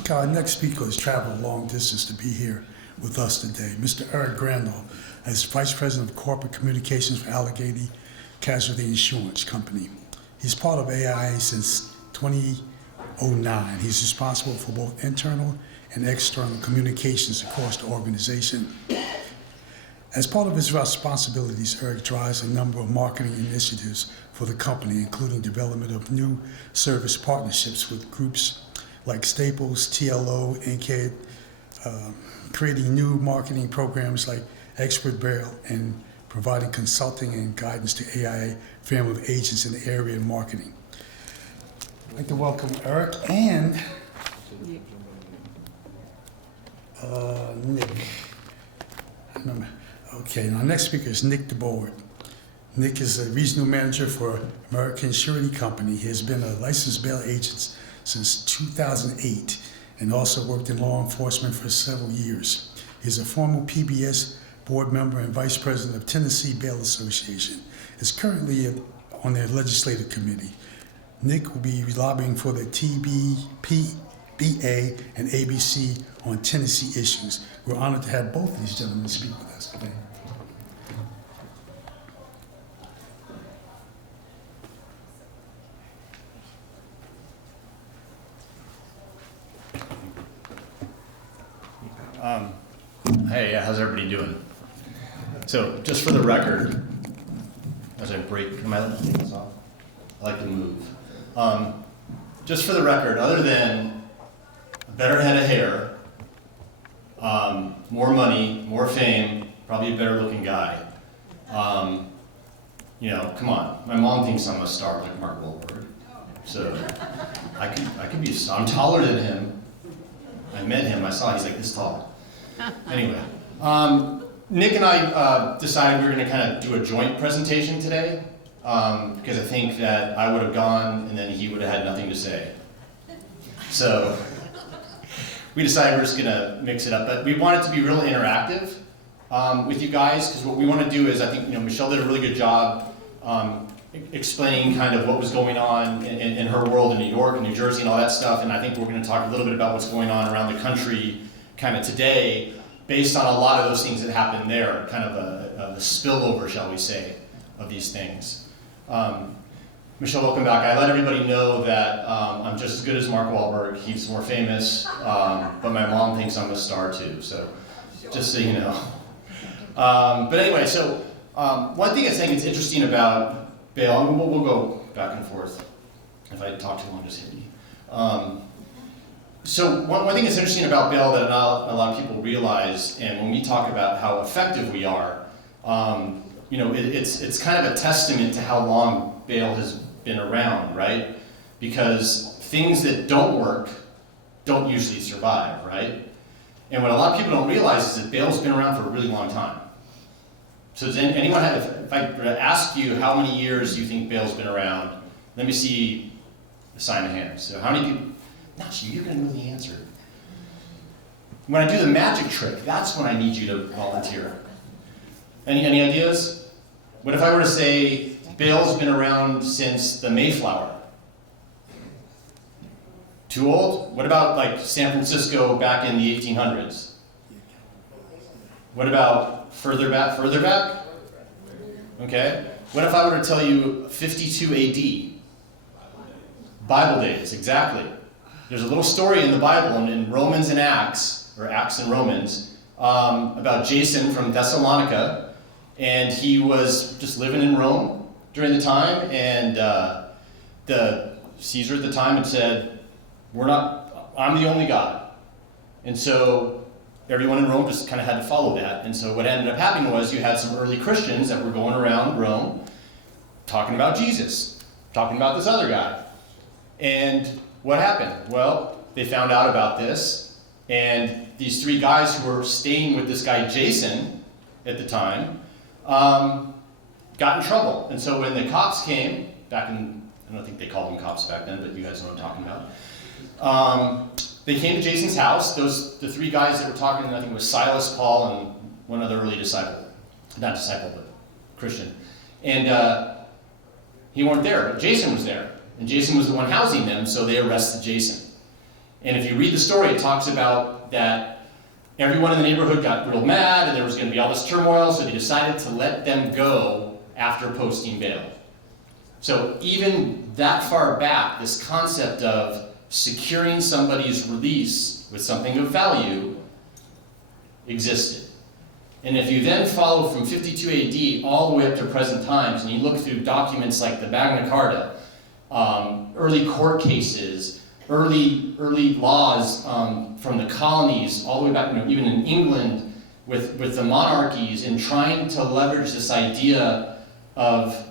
Okay, our next speaker has traveled a long distance to be here with us today. Mr. Eric Granof is Vice President of Corporate Communications for Allegheny Casualty Insurance Company. He's part of AIA since 2009. He's responsible for both internal and external communications across the organization. As part of his responsibilities, Eric drives a number of marketing initiatives for the company, including development of new service partnerships with groups like Staples, TLO, NCAD, creating new marketing programs like Expert Bail, and providing consulting and guidance to AIA family of agents in the area of marketing. I'd like to welcome Eric and Nick. Okay, and our next speaker is Nick DeBord. Nick is a regional manager for American Surety Company. He has been a licensed bail agent since 2008 and also worked in law enforcement for several years. He's a former PBS board member and vice president of Tennessee Bail Association. Is currently on their legislative committee. Nick will be lobbying for the TBPBA and ABC on Tennessee issues. We're honored to have both of these gentlemen speak with us today. Hey, how's everybody doing? So, just for the record, as I break, am I allowed to take this off? I like to move. Just for the record, other than a better head of hair, more money, more fame, probably a better looking guy, you know, come on. My mom thinks I'm a star like Mark Wahlberg. So, I could be a star. I'm taller than him. I met him, I saw he's like this tall. Anyway, Nick and I decided we were going to kind of do a joint presentation today because I think that I would have gone and then he would have had nothing to say. So we decided we're just going to mix it up, but we want it to be really interactive with you guys because what we want to do is, I think, you know, Michelle did a really good job explaining kind of what was going on in her world in New York and New Jersey and all that stuff, and I think we're going to talk a little bit about what's going on around the country kind of today, based on a lot of those things that happened there, kind of a spillover, shall we say, of these things. Michelle, welcome back. I let everybody know that I'm just as good as Mark Wahlberg. He's more famous, but my mom thinks I'm a star too, so just so you know. But anyway, so one thing I think is interesting about bail, and we'll go back and forth. If I talk too long, just hit me. So one thing that's interesting about bail that not a lot of people realize, and when we talk about how effective we are, you know, it's kind of a testament to how long bail has been around, right? Because things that don't work don't usually survive, right? And what a lot of people don't realize is that bail's been around for a really long time. So does anyone have, if I were to ask you how many years you think bail's been around, let me see a sign of hands. So how many people? Not you, you're going to know the answer. When I do the magic trick, that's when I need you to volunteer. Any ideas? What if I were to say, bail's been around since the Mayflower? Too old? What about like San Francisco back in the 1800s? What about further back? Further back? Okay. What if I were to tell you 52 AD? Bible days, exactly. There's a little story in the Bible, in Romans and Acts, or Acts and Romans, about Jason from Thessalonica, and he was just living in Rome during the time, and the Caesar at the time had said, I'm the only God. And so everyone in Rome just kind of had to follow that. And so what ended up happening was you had some early Christians that were going around Rome talking about Jesus, talking about this other guy. And what happened? Well, they found out about this, and these three guys who were staying with this guy Jason at the time got in trouble. And so when the cops came, back in, I don't think they called them cops back then, but you guys know what I'm talking about. They came to Jason's house. The three guys that were talking, I think it was Silas, Paul, and one other early disciple. Not disciple, but Christian. And he weren't there, but Jason was there. And Jason was the one housing them, so they arrested Jason. And if you read the story, it talks about that everyone in the neighborhood got real mad and there was going to be all this turmoil, so they decided to let them go after posting bail. So even that far back, this concept of securing somebody's release with something of value existed. And if you then follow from 52 AD all the way up to present times, and you look through documents like the Magna Carta, early court cases, early laws from the colonies, all the way back, even in England, with the monarchies, in trying to leverage this idea of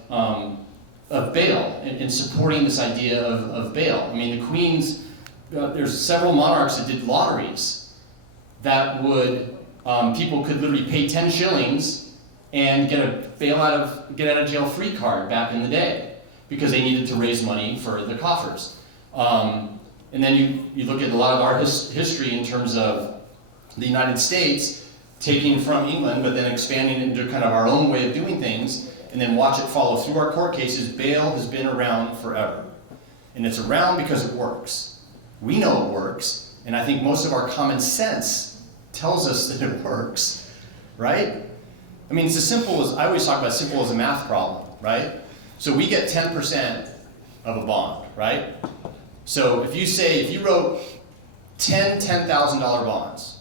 bail, and supporting this idea of bail. I mean, the Queen's, there's several monarchs that did lotteries that would, people could literally pay 10 shillings and get a get out of jail free card back in the day, because they needed to raise money for the coffers. And then you look at a lot of our history in terms of the United States taking from England, but then expanding it into kind of our own way of doing things, and then watch it follow through our court cases. Bail has been around forever. And it's around because it works. We know it works, and I think most of our common sense tells us that it works, right? I mean, it's as simple as, I always talk about simple as a math problem, right? So we get 10% of a bond, right? So if you wrote 10 $10,000 bonds,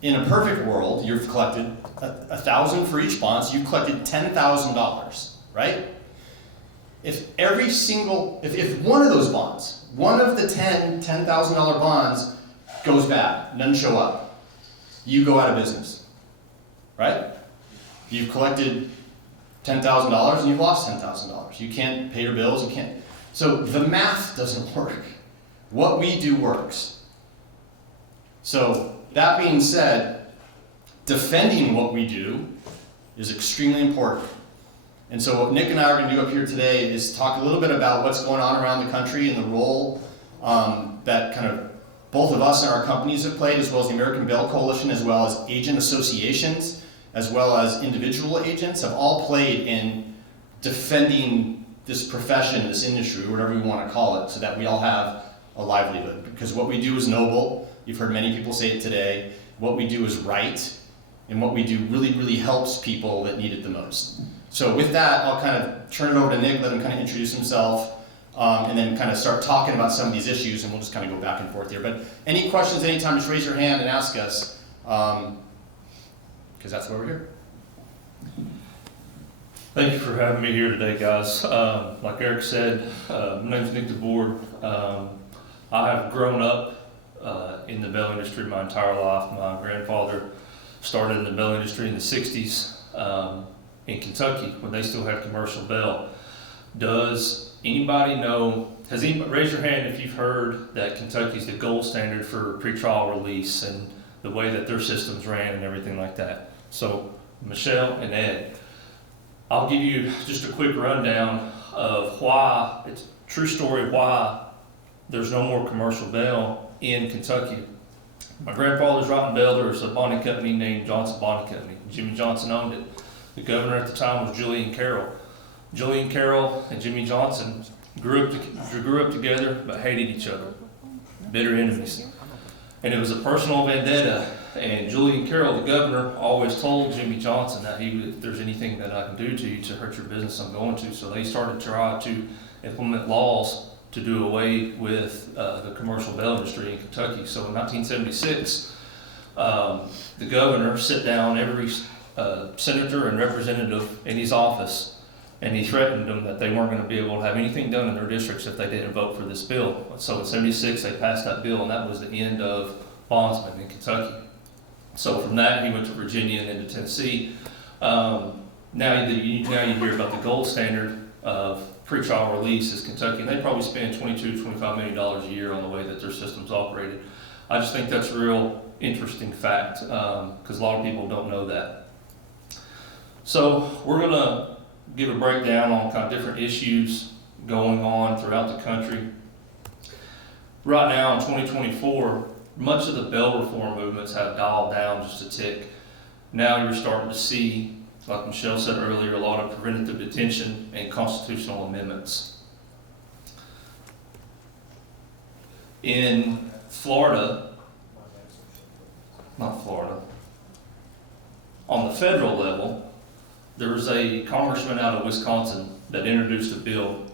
in a perfect world, you've collected $1,000 for each bond, so you've collected $10,000, right? If one of those bonds, one of the $10,000 bonds goes bad, doesn't show up, you go out of business, right? You've collected $10,000 and you've lost $10,000. You can't pay your bills, you can't. So the math doesn't work. What we do works. So that being said, defending what we do is extremely important. And so what Nick and I are going to do up here today is talk a little bit about what's going on around the country and the role that kind of both of us and our companies have played, as well as the American Bail Coalition, as well as agent associations, as well as individual agents, have all played in defending this profession, this industry, whatever we want to call it, so that we all have a livelihood. Because what we do is noble. You've heard many people say it today. What we do is right, and what we do really, really helps people that need it the most. So with that, I'll kind of turn it over to Nick, let him kind of introduce himself, and then kind of start talking about some of these issues, and we'll just kind of go back and forth here. But any questions anytime, just raise your hand and ask us, because that's why we're here. Thank you for having me here today, guys. Like Eric said, my name's Nick DeBord. I have grown up in the bail industry my entire life. My grandfather started in the bail industry in the 60s in Kentucky when they still had commercial bail. Does anybody know, raise your hand if you've heard that Kentucky's the gold standard for pretrial release and the way that their systems ran and everything like that. So Michelle and Ed, I'll give you just a quick rundown of why, it's a true story why there's no more commercial bail in Kentucky. My grandfather's writing bail. There was a bonding company named Johnson Bonding Company. Jimmy Johnson owned it. The governor at the time was Julian Carroll. Julian Carroll and Jimmy Johnson grew up together but hated each other. Bitter enemies. And it was a personal vendetta. And Julian Carroll, the governor, always told Jimmy Johnson that if there's anything that I can do to you to hurt your business, I'm going to. So they started to try to implement laws to do away with the commercial bail industry in Kentucky. So in 1976, the governor sat down every senator and representative in his office, and he threatened them that they weren't going to be able to have anything done in their districts if they didn't vote for this bill. So in 76, they passed that bill, and that was the end of Bondsman in Kentucky. So from that, he went to Virginia and then to Tennessee. Now you hear about the gold standard of pretrial release is Kentucky, and they probably spend $22–25 million a year on the way that their system's operated. I just think that's a real interesting fact because a lot of people don't know that. So we're going to give a breakdown on kind of different issues going on throughout the country. Right now in 2024, much of the bail reform movements have dialed down just a tick. Now you're starting to see, like Michelle said earlier, a lot of preventative detention and constitutional amendments. In on the federal level, there was a congressman out of Wisconsin that introduced a bill,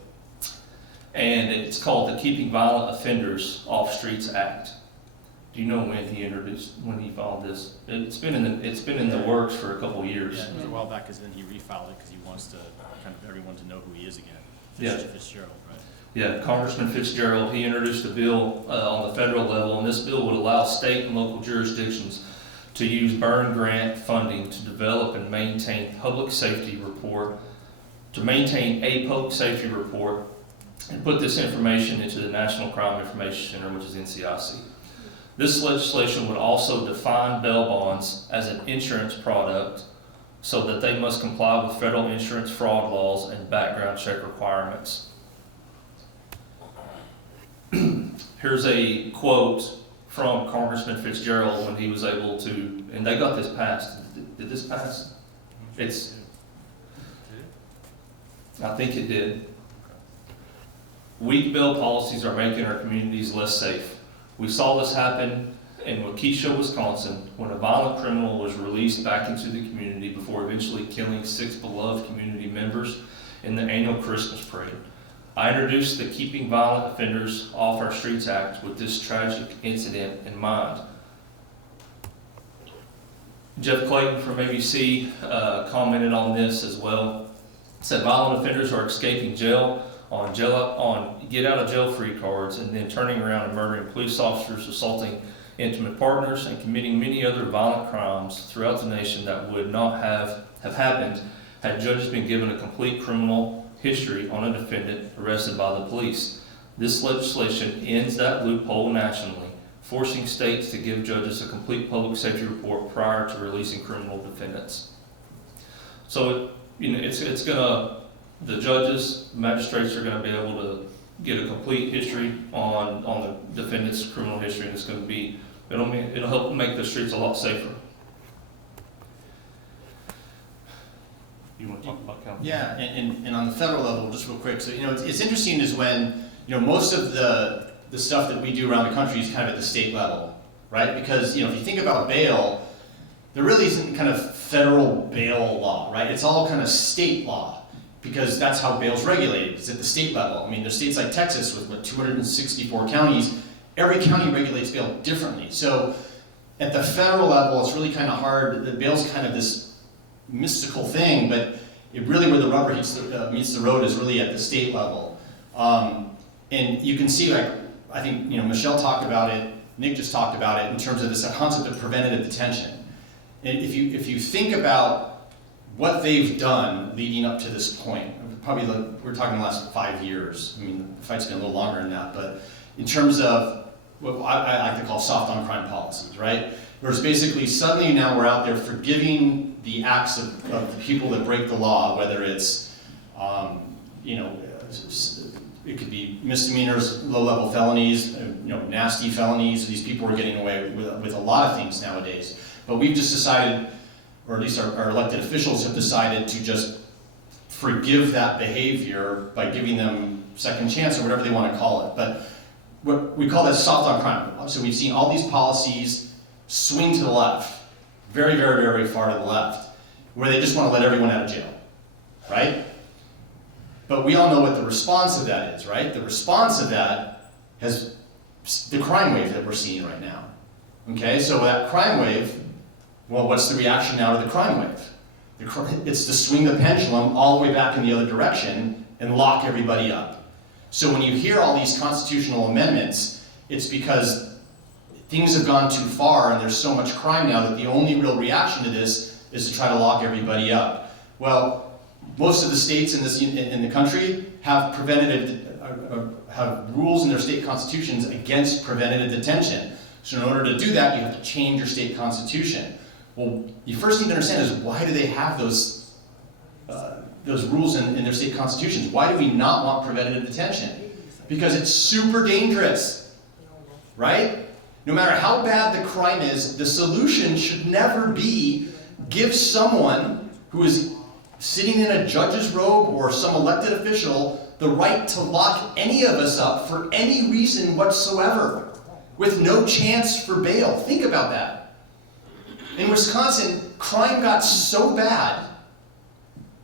and it's called the Keeping Violent Offenders Off Streets Act. Do you know when he filed this? It's been in the works for a couple of years. Yeah, it was a while back, because then he refiled it because he wants to kind of everyone to know who he is again. Fitzgerald, right? Yeah, Congressman Fitzgerald, he introduced a bill on the federal level, and this bill would allow state and local jurisdictions to use burn grant funding to develop and maintain a public safety report, and put this information into the National Crime Information Center, which is NCIC. This legislation would also define bail bonds as an insurance product so that they must comply with federal insurance fraud laws and background check requirements. Here's a quote from Congressman Fitzgerald when he was able to, and they got this passed. Did this pass? I think it did. Weak bail policies are making our communities less safe. We saw this happen in Waukesha, Wisconsin, when a violent criminal was released back into the community before eventually killing 6 beloved community members in the annual Christmas parade. I introduced the Keeping Violent Offenders Off Our Streets Act with this tragic incident in mind. Jeff Clayton from ABC commented on this as well. Said violent offenders are escaping jail on get out of jail free cards and then turning around and murdering police officers, assaulting intimate partners, and committing many other violent crimes throughout the nation that would not have happened had judges been given a complete criminal history on a defendant arrested by the police. This legislation ends that loophole nationally, forcing states to give judges a complete public safety report prior to releasing criminal defendants. So the judges, magistrates are going to be able to get a complete history on the defendant's criminal history, and it'll help make the streets a lot safer. You want to talk about council? Yeah, and on the federal level, just real quick. So it's interesting is when most of the stuff that we do around the country is kind of at the state level, right? Because if you think about bail, there really isn't kind of federal bail law, right? It's all kind of state law, because that's how bail's regulated. It's at the state level. I mean, there's states like Texas with 264 counties. Every county regulates bail differently. So at the federal level, it's really kind of hard. The bail's kind of this mystical thing, but it really, where the rubber meets the road is really at the state level. And you can see, like, I think Michelle talked about it, Nick just talked about it in terms of this concept of preventative detention. And if you think about what they've done leading up to this point, probably we're talking the last 5 years. I mean, the fight's been a little longer than that, but in terms of what I like to call soft on crime policies, right? Whereas basically suddenly now we're out there forgiving the acts of the people that break the law, whether it's, it could be misdemeanors, low-level felonies, nasty felonies. These people are getting away with a lot of things nowadays. But we've just decided, or at least our elected officials have decided to just forgive that behavior by giving them second chance or whatever they want to call it. But what we call that soft on crime. So we've seen all these policies swing to the left, very, very, very far to the left, where they just want to let everyone out of jail, right? But we all know what the response of that is, right? The response of that has the crime wave that we're seeing right now. Okay, so that crime wave, well, what's the reaction now to the crime wave? It's to swing the pendulum all the way back in the other direction and lock everybody up. So when you hear all these constitutional amendments, it's because things have gone too far and there's so much crime now that the only real reaction to this is to try to lock everybody up. Well, most of the states in the country have have rules in their state constitutions against preventative detention. So in order to do that, you have to change your state constitution. Well, you first need to understand is why do they have those rules in their state constitutions? Why do we not want preventative detention? Because it's super dangerous, right? No matter how bad the crime is, the solution should never be give someone who is sitting in a judge's robe or some elected official the right to lock any of us up for any reason whatsoever. with no chance for bail. Think about that. In Wisconsin, crime got so bad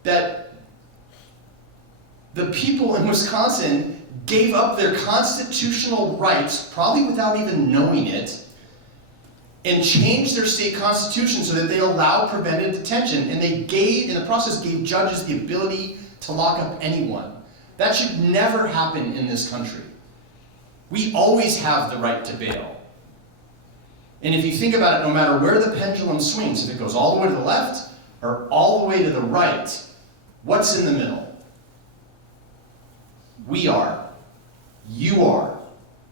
that the people in Wisconsin gave up their constitutional rights, probably without even knowing it, and changed their state constitution so that they allow preventive detention. And they gave, in the process, gave judges the ability to lock up anyone. That should never happen in this country. We always have the right to bail. And if you think about it, no matter where the pendulum swings, if it goes all the way to the left or all the way to the right, what's in the middle? We are. You are.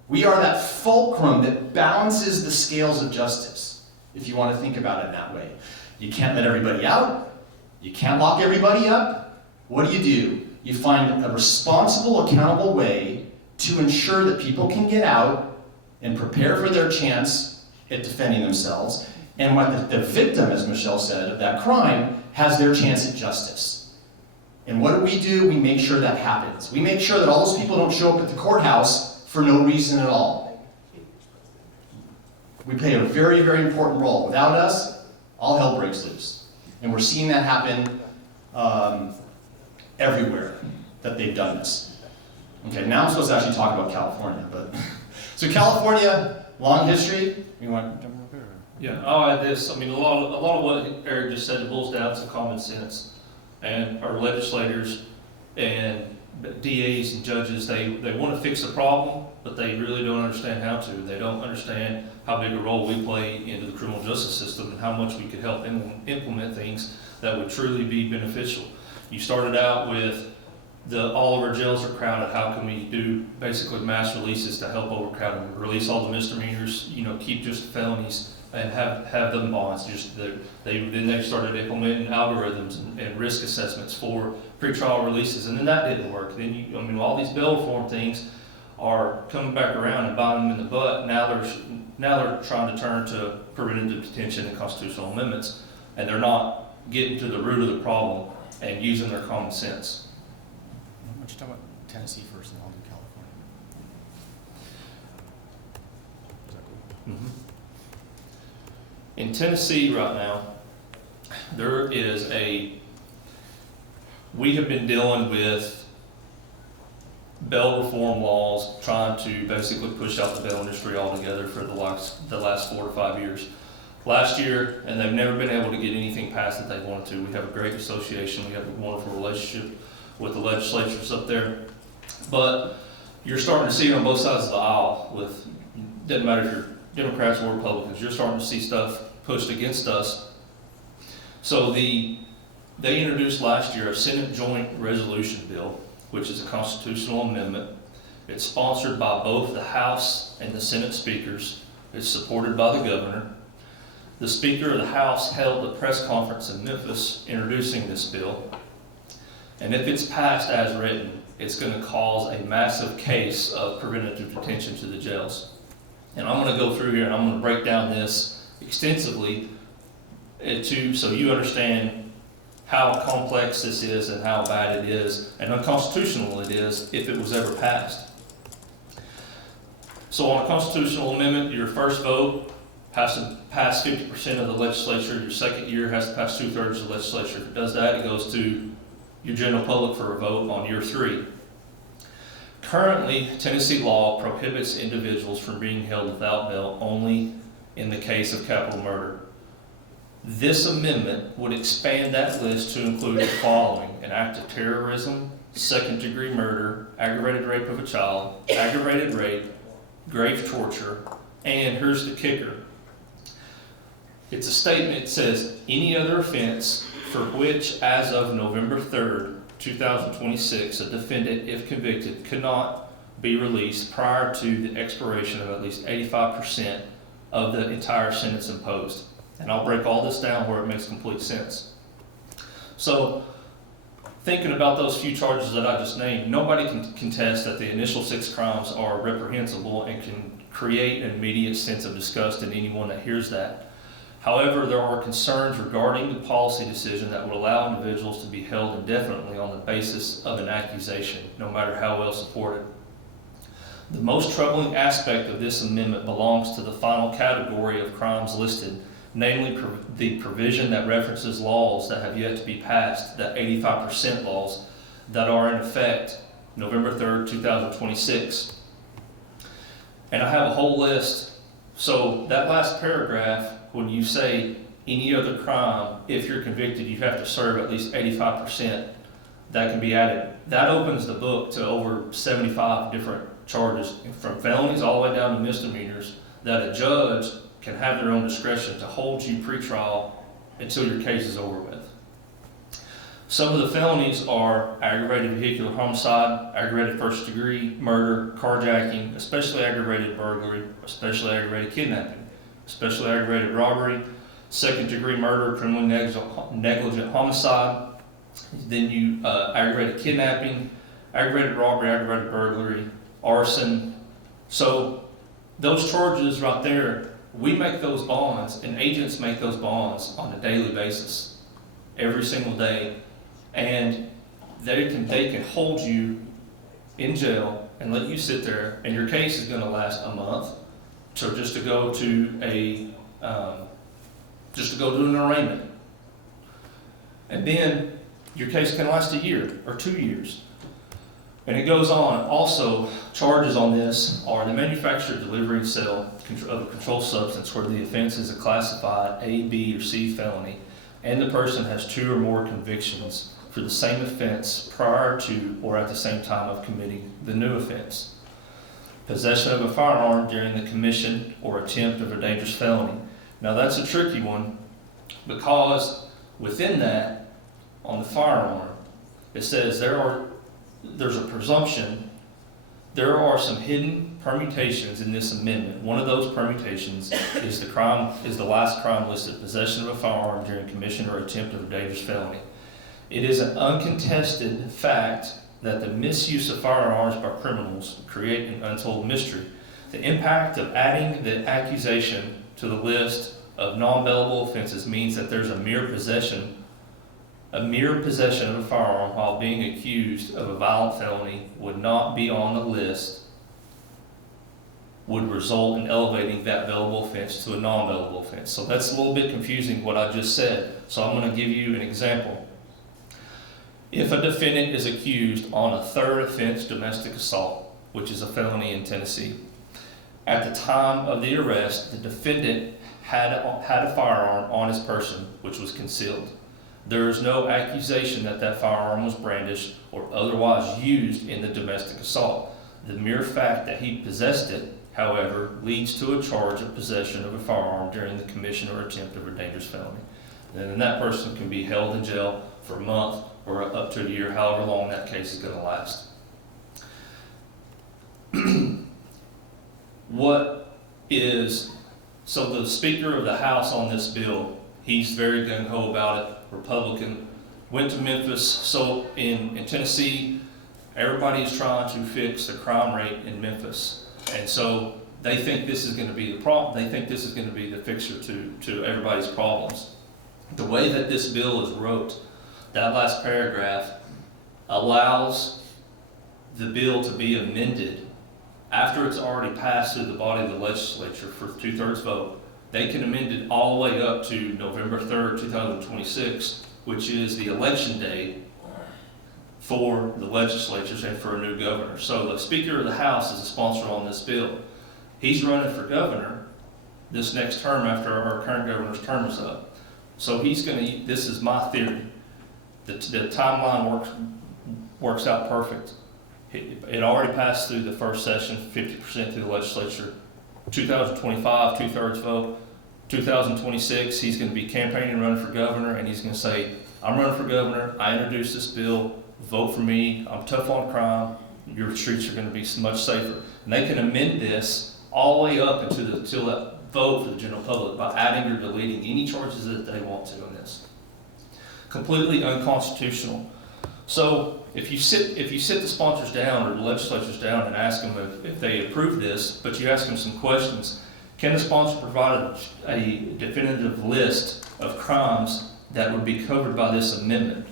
We are that fulcrum that balances the scales of justice, if you want to think about it in that way. You can't let everybody out. You can't lock everybody up. What do? You find a responsible, accountable way to ensure that people can get out and prepare for their chance at defending themselves, and when the victim, as Michelle said, of that crime has their chance at justice. And what do? We make sure that happens. We make sure that all those people don't show up at the courthouse for no reason at all. We play a very, very important role. Without us, all hell breaks loose. And we're seeing that happen everywhere that they've done this. Okay, now I'm supposed to actually talk about California, but so California, long history. You want to jump up here? Yeah, I'll add this. I mean, a lot of what Eric just said boils down to common sense. And our legislators and DAs and judges, they want to fix the problem, but they really don't understand how to. They don't understand how big a role we play into the criminal justice system and how much we could help implement things that would truly be beneficial. You started out with all of our jails are crowded. How can we do basically mass releases to help overcrowd them? Release all the misdemeanors, keep just felonies and have them bonds. Then they started implementing algorithms and risk assessments for pretrial releases, and then that didn't work. Then all these bail reform things are coming back around and biting them in the butt. Now they're trying to turn to preventative detention and constitutional amendments, and they're not getting to the root of the problem and using their common sense. Why don't you talk about Tennessee first, and I'll do California. Is that cool? Mm-hmm. In Tennessee right now, we have been dealing with bail reform laws, trying to basically push out the bail industry altogether for the last 4 to 5 years. Last year, and they've never been able to get anything passed that they wanted to. We have a great association. We have a wonderful relationship with the legislatures up there. But you're starting to see it on both sides of the aisle. Doesn't matter if you're Democrats or Republicans, you're starting to see stuff pushed against us. So they introduced last year a Senate Joint Resolution Bill, which is a constitutional amendment. It's sponsored by both the House and the Senate speakers. It's supported by the governor. The Speaker of the House held a press conference in Memphis introducing this bill. And if it's passed as written, it's going to cause a massive case of preventative detention to the jails. And I'm going to go through here and I'm going to break down this extensively so you understand how complex this is and how bad it is and unconstitutional it is if it was ever passed. So on a constitutional amendment, your first vote has to pass 50% of the legislature. Your second year has to pass 2/3 of the legislature. If it does that, it goes to your general public for a vote on year 3. Currently, Tennessee law prohibits individuals from being held without bail only in the case of capital murder. This amendment would expand that list to include the following: an act of terrorism, second-degree murder, aggravated rape of a child, aggravated rape, grave torture, and here's the kicker. It's a statement. It says, any other offense for which, as of November 3rd, 2026, a defendant, if convicted, could not be released prior to the expiration of at least 85% of the entire sentence imposed. And I'll break all this down where it makes complete sense. So, thinking about those few charges that I just named, nobody can contest that the initial 6 crimes are reprehensible and can create an immediate sense of disgust in anyone that hears that. However, there are concerns regarding the policy decision that would allow individuals to be held indefinitely on the basis of an accusation, no matter how well supported. The most troubling aspect of this amendment belongs to the final category of crimes listed, namely the provision that references laws that have yet to be passed, the 85% laws that are in effect November 3rd, 2026. And I have a whole list. So that last paragraph, when you say any other crime, if you're convicted, you have to serve at least 85%, that can be added. That opens the book to over 75 different charges, from felonies all the way down to misdemeanors, that a judge can have their own discretion to hold you pretrial until your case is over with. Some of the felonies are aggravated vehicular homicide, aggravated first degree murder, carjacking, especially aggravated burglary, especially aggravated kidnapping, especially aggravated robbery, second degree murder, criminally negligent homicide, then you aggravated kidnapping, aggravated robbery, aggravated burglary, arson. So those charges right there, we make those bonds, and agents make those bonds on a daily basis, every single day, and they can hold you in jail and let you sit there, and your case is going to last a month, so just to go to an arraignment, and then your case can last a year or 2 years. And it goes on. Also, charges on this are the manufacture, delivery, and sale of a controlled substance where the offense is a classified A, B, or C felony, and the person has 2 or more convictions for the same offense prior to or at the same time of committing the new offense. Possession of a firearm during the commission or attempt of a dangerous felony. Now that's a tricky one, because within that, on the firearm, it says there's a presumption. There are some hidden permutations in this amendment. One of those permutations is the last crime listed, possession of a firearm during commission or attempt of a dangerous felony. It is an uncontested fact that the misuse of firearms by criminals create an untold mystery. The impact of adding the accusation to the list of non-bailable offenses means that there's a mere possession of a firearm while being accused of a violent felony would not be on the list, would result in elevating that bailable offense to a non-bailable offense. So that's a little bit confusing what I just said. So I'm going to give you an example. If a defendant is accused on a third offense domestic assault, which is a felony in Tennessee, at the time of the arrest, the defendant had a firearm on his person, which was concealed. There is no accusation that that firearm was brandished or otherwise used in the domestic assault. The mere fact that he possessed it, however, leads to a charge of possession of a firearm during the commission or attempt of a dangerous felony. And then that person can be held in jail for a month or up to a year, however long that case is going to last. So the Speaker of the House on this bill, he's very gung-ho about it, Republican, went to Memphis. So in Tennessee, everybody is trying to fix the crime rate in Memphis. And so they think this is going to be the problem. They think this is going to be the fixer to everybody's problems. The way that this bill is wrote, that last paragraph allows the bill to be amended after it's already passed through the body of the legislature for 2/3 vote. They can amend it all the way up to November 3rd, 2026, which is the election day for the legislatures and for a new governor. So the Speaker of the House is a sponsor on this bill. He's running for governor this next term after our current governor's term is up. So this is my theory. The timeline works out perfect. It already passed through the first session, 50% through the legislature. 2025, 2/3 vote. 2026, he's going to be campaigning and running for governor, and he's going to say, I'm running for governor, I introduced this bill, vote for me, I'm tough on crime, your streets are going to be much safer. And they can amend this all the way up until that vote for the general public by adding or deleting any charges that they want to on this. Completely unconstitutional. So if you sit the sponsors down or the legislatures down and ask them if they approve this, but you ask them some questions, can the sponsor provide a definitive list of crimes that would be covered by this amendment?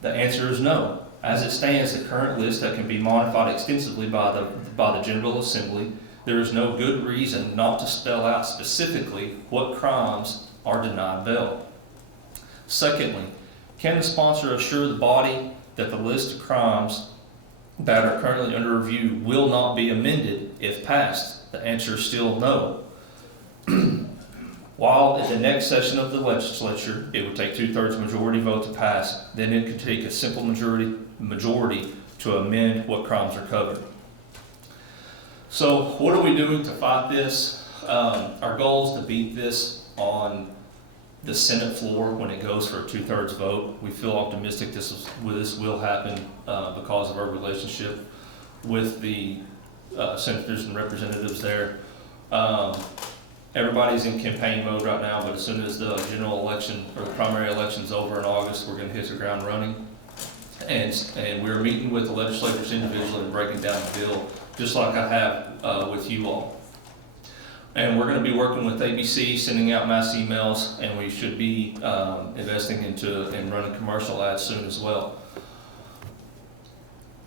The answer is no. As it stands, the current list that can be modified extensively by by the General Assembly, there is no good reason not to spell out specifically what crimes are denied bail. Secondly, can the sponsor assure the body that the list of crimes that are currently under review will not be amended if passed? The answer is still no. While at the next session of the legislature, it would take 2/3 majority vote to pass, then it could take a simple majority to amend what crimes are covered. So what are we doing to fight this? Our goal is to beat this on the Senate floor when it goes for a 2/3 vote. We feel optimistic this will happen because of our relationship with the senators and representatives there. Everybody's in campaign mode right now, but as soon as the general election or the primary election's over in August, we're gonna hit the ground running. And we're meeting with the legislators individually and breaking down the bill, just like I have with you all. And we're gonna be working with ABC, sending out mass emails, and we should be investing into and running commercial ads soon as well.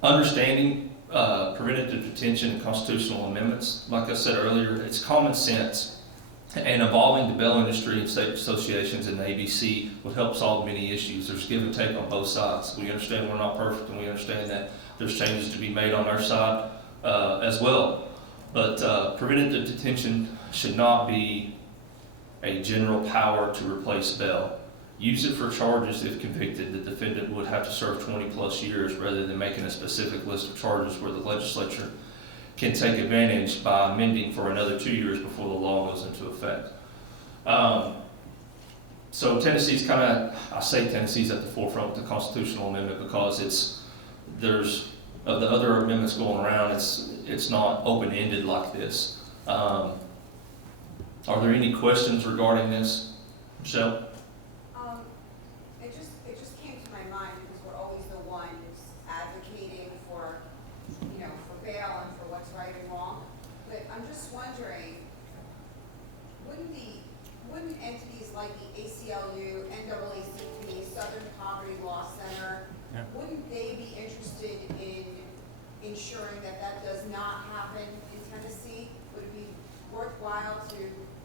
Understanding preventative detention and constitutional amendments, like I said earlier, it's common sense. And involving the bail industry and state associations and the ABC would help solve many issues. There's give and take on both sides. We understand we're not perfect, and we understand that there's changes to be made on our side as well. But preventative detention should not be a general power to replace bail. Use it for charges if convicted. The defendant would have to serve 20+ years rather than making a specific list of charges where the legislature can take advantage by amending for another 2 years before the law goes into effect. So Tennessee's kind of, I say Tennessee's at the forefront with the constitutional amendment because there's of the other amendments going around, it's not open-ended like this. Are there any questions regarding this, Michelle? It just came to my mind because we're always the ones advocating for, for bail and for what's right and wrong. But I'm just wondering, wouldn't entities like the ACLU, NAACP, Southern Poverty Law Center, wouldn't they be interested in ensuring that does not happen in Tennessee? Would it be worthwhile to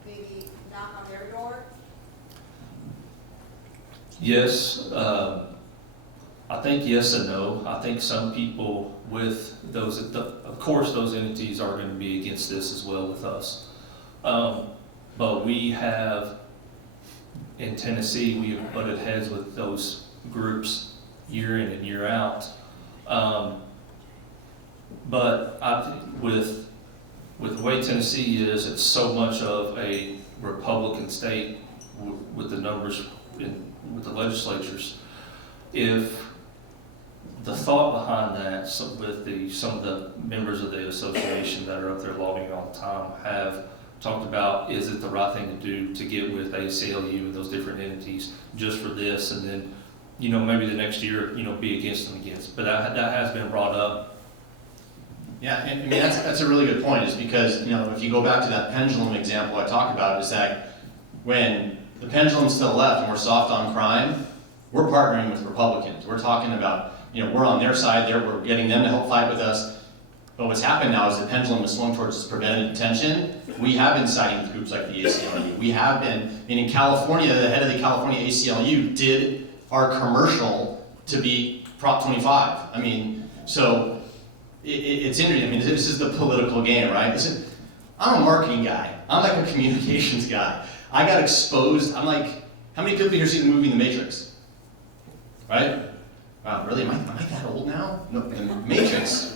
maybe knock on their door? Yes, I think yes and no. I think some people with those, of course those entities are going to be against this as well with us. But we have, in Tennessee, we have butted heads with those groups year in and year out. But I think with the way Tennessee is, it's so much of a Republican state with the numbers with the legislatures. If the thought behind that, some of the members of the association that are up there lobbying all the time have talked about, is it the right thing to do to get with ACLU and those different entities just for this, and then maybe the next year be against them again. But that has been brought up. Yeah, and I mean that's a really good point, is because if you go back to that pendulum example I talked about, is that when the pendulum's still left and we're soft on crime, we're partnering with Republicans. We're talking about we're on their side there, we're getting them to help fight with us. But what's happened now is the pendulum has swung towards this preventative detention. We have been siding with groups like the ACLU. We have been, in California, the head of the California ACLU did our commercial to be Prop 25. I mean, so it's interesting. I mean, this is the political game, right? I'm a marketing guy. I'm like a communications guy. I got exposed. I'm like, how many people here see the movie The Matrix? Right? Wow, really? Am I that old now? No, The Matrix.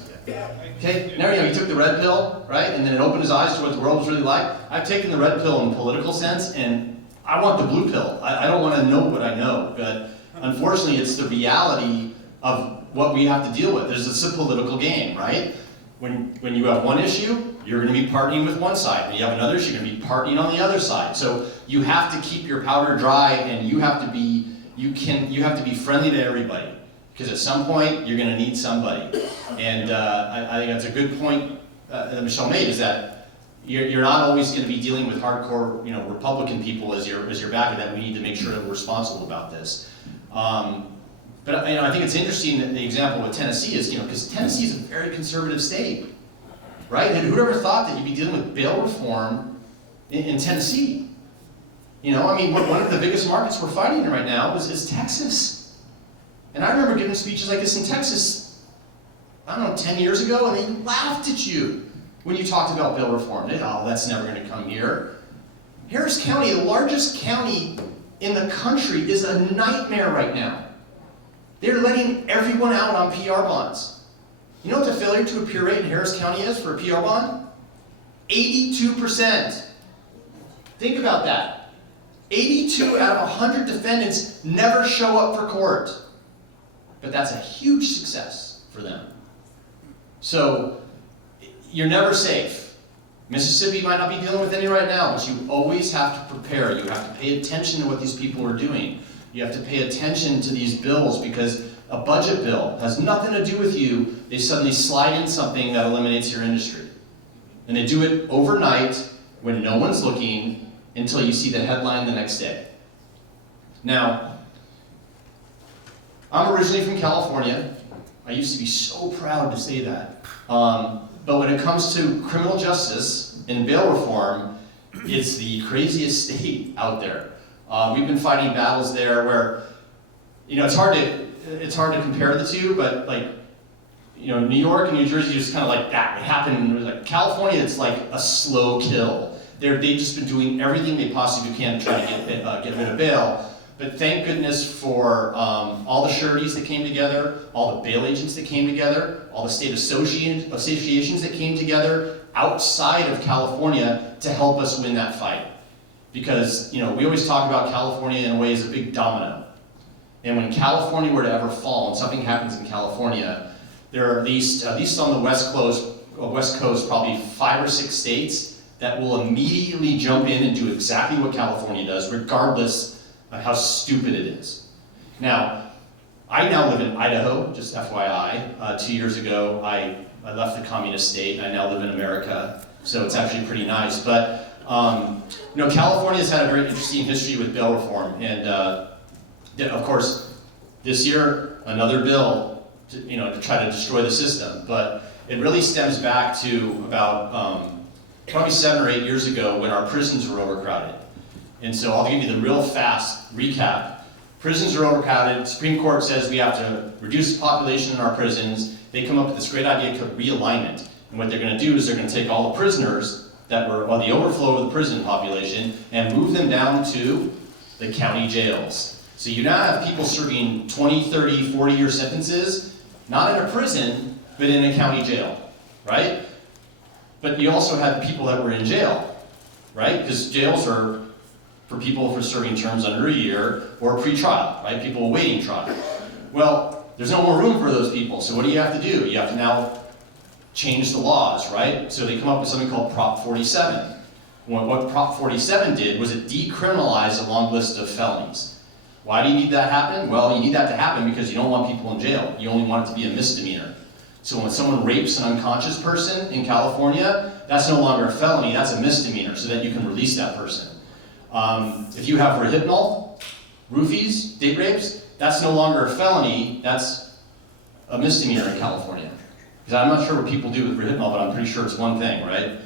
Okay, now you took the red pill, right? And then it opened his eyes to what the world was really like. I've taken the red pill in a political sense, and I want the blue pill. I don't want to know what I know, but unfortunately it's the reality of what we have to deal with. It's a political game, right? When you have one issue, you're going to be partnering with one side. When you have another issue, you're going to be partnering on the other side. So you have to keep your powder dry, and you have to be friendly to everybody. Because at some point, you're going to need somebody. And I think that's a good point that Michelle made, is that you're not always going to be dealing with hardcore, Republican people as your backer, that we need to make sure that we're responsible about this. But I think it's interesting that the example with Tennessee is, because Tennessee is a very conservative state, right? And who'd ever thought that you'd be dealing with bail reform in Tennessee? You know, I mean, one of the biggest markets we're fighting in right now is Texas. And I remember giving speeches like this in Texas, I don't know, 10 years ago, and they laughed at you when you talked about bail reform. They, oh, that's never going to come here. Harris County, the largest county in the country, is a nightmare right now. They're letting everyone out on PR bonds. You know what the failure to appear rate in Harris County is for a PR bond? 82%. Think about that. 82 out of 100 defendants never show up for court. But that's a huge success for them. So, you're never safe. Mississippi might not be dealing with any right now, but you always have to prepare. You have to pay attention to what these people are doing. You have to pay attention to these bills, because a budget bill has nothing to do with you. They suddenly slide in something that eliminates your industry. And they do it overnight when no one's looking, until you see the headline the next day. Now, I'm originally from California. I used to be so proud to say that. But when it comes to criminal justice and bail reform, it's the craziest state out there. We've been fighting battles there where, you know, it's hard to compare the two, but like, you know, New York and New Jersey is kind of like that. It happened. Like California, it's like a slow kill. They've just been doing everything they possibly can to try to get rid of bail. But thank goodness for all the sureties that came together, all the bail agents that came together, all the state associations that came together outside of California to help us win that fight. Because, you know, we always talk about California in a way as a big domino. And when California were to ever fall and something happens in California, there are at least on the West Coast, probably 5 or 6 states that will immediately jump in and do exactly what California does, regardless of how stupid it is. Now, I now live in Idaho, just FYI. 2 years ago, I left the communist state, and I now live in America, so it's actually pretty nice. But, you know, California's had a very interesting history with bail reform, and of course, this year, another bill to try to destroy the system. But it really stems back to about probably 7 or 8 years ago when our prisons were overcrowded. And so I'll give you the real fast recap. Prisons are overcrowded. Supreme Court says we have to reduce the population in our prisons. They come up with this great idea called realignment. And what they're going to do is they're going to take all the prisoners that were on the overflow of the prison population and move them down to the county jails. So you now have people serving 20, 30, 40-year sentences, not in a prison, but in a county jail, right? But you also had people that were in jail, right? Because jails are for people for serving terms under a year or pre-trial, right? People awaiting trial. Well, there's no more room for those people, so what do you have to do? You have to now change the laws, right? So they come up with something called Prop 47. What Prop 47 did was it decriminalized a long list of felonies. Why do you need that to happen? Well, you need that to happen because you don't want people in jail. You only want it to be a misdemeanor. So when someone rapes an unconscious person in California, that's no longer a felony, that's a misdemeanor, so that you can release that person. If you have rehypnol, roofies, date rapes, that's no longer a felony, that's a misdemeanor in California. Because I'm not sure what people do with rehypnol, but I'm pretty sure it's one thing, right?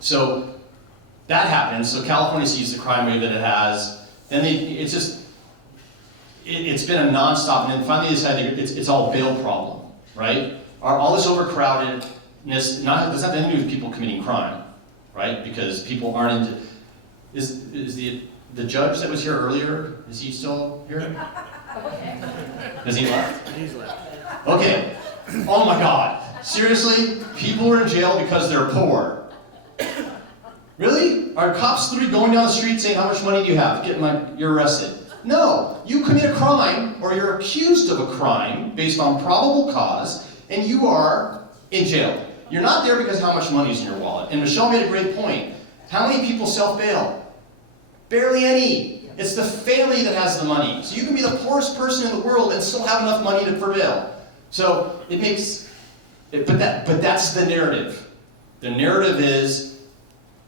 So that happens, so California sees the crime wave that it has, then it's been a nonstop, and then finally they decided it's all a bail problem, right? All this overcrowdedness doesn't have anything to do with people committing crime, right? Because people aren't into. Is the judge that was here earlier? Is he still here? Has he left? He's left. Okay. Oh my God. Seriously? People are in jail because they're poor. Really? Are cops literally going down the street saying, how much money do you have? You're arrested. No. You commit a crime, or you're accused of a crime based on probable cause, and you are in jail. You're not there because how much money is in your wallet. And Michelle made a great point. How many people self-bail? Barely any. It's the family that has the money. So you can be the poorest person in the world and still have enough money for bail. So it makes, but that's the narrative. The narrative is,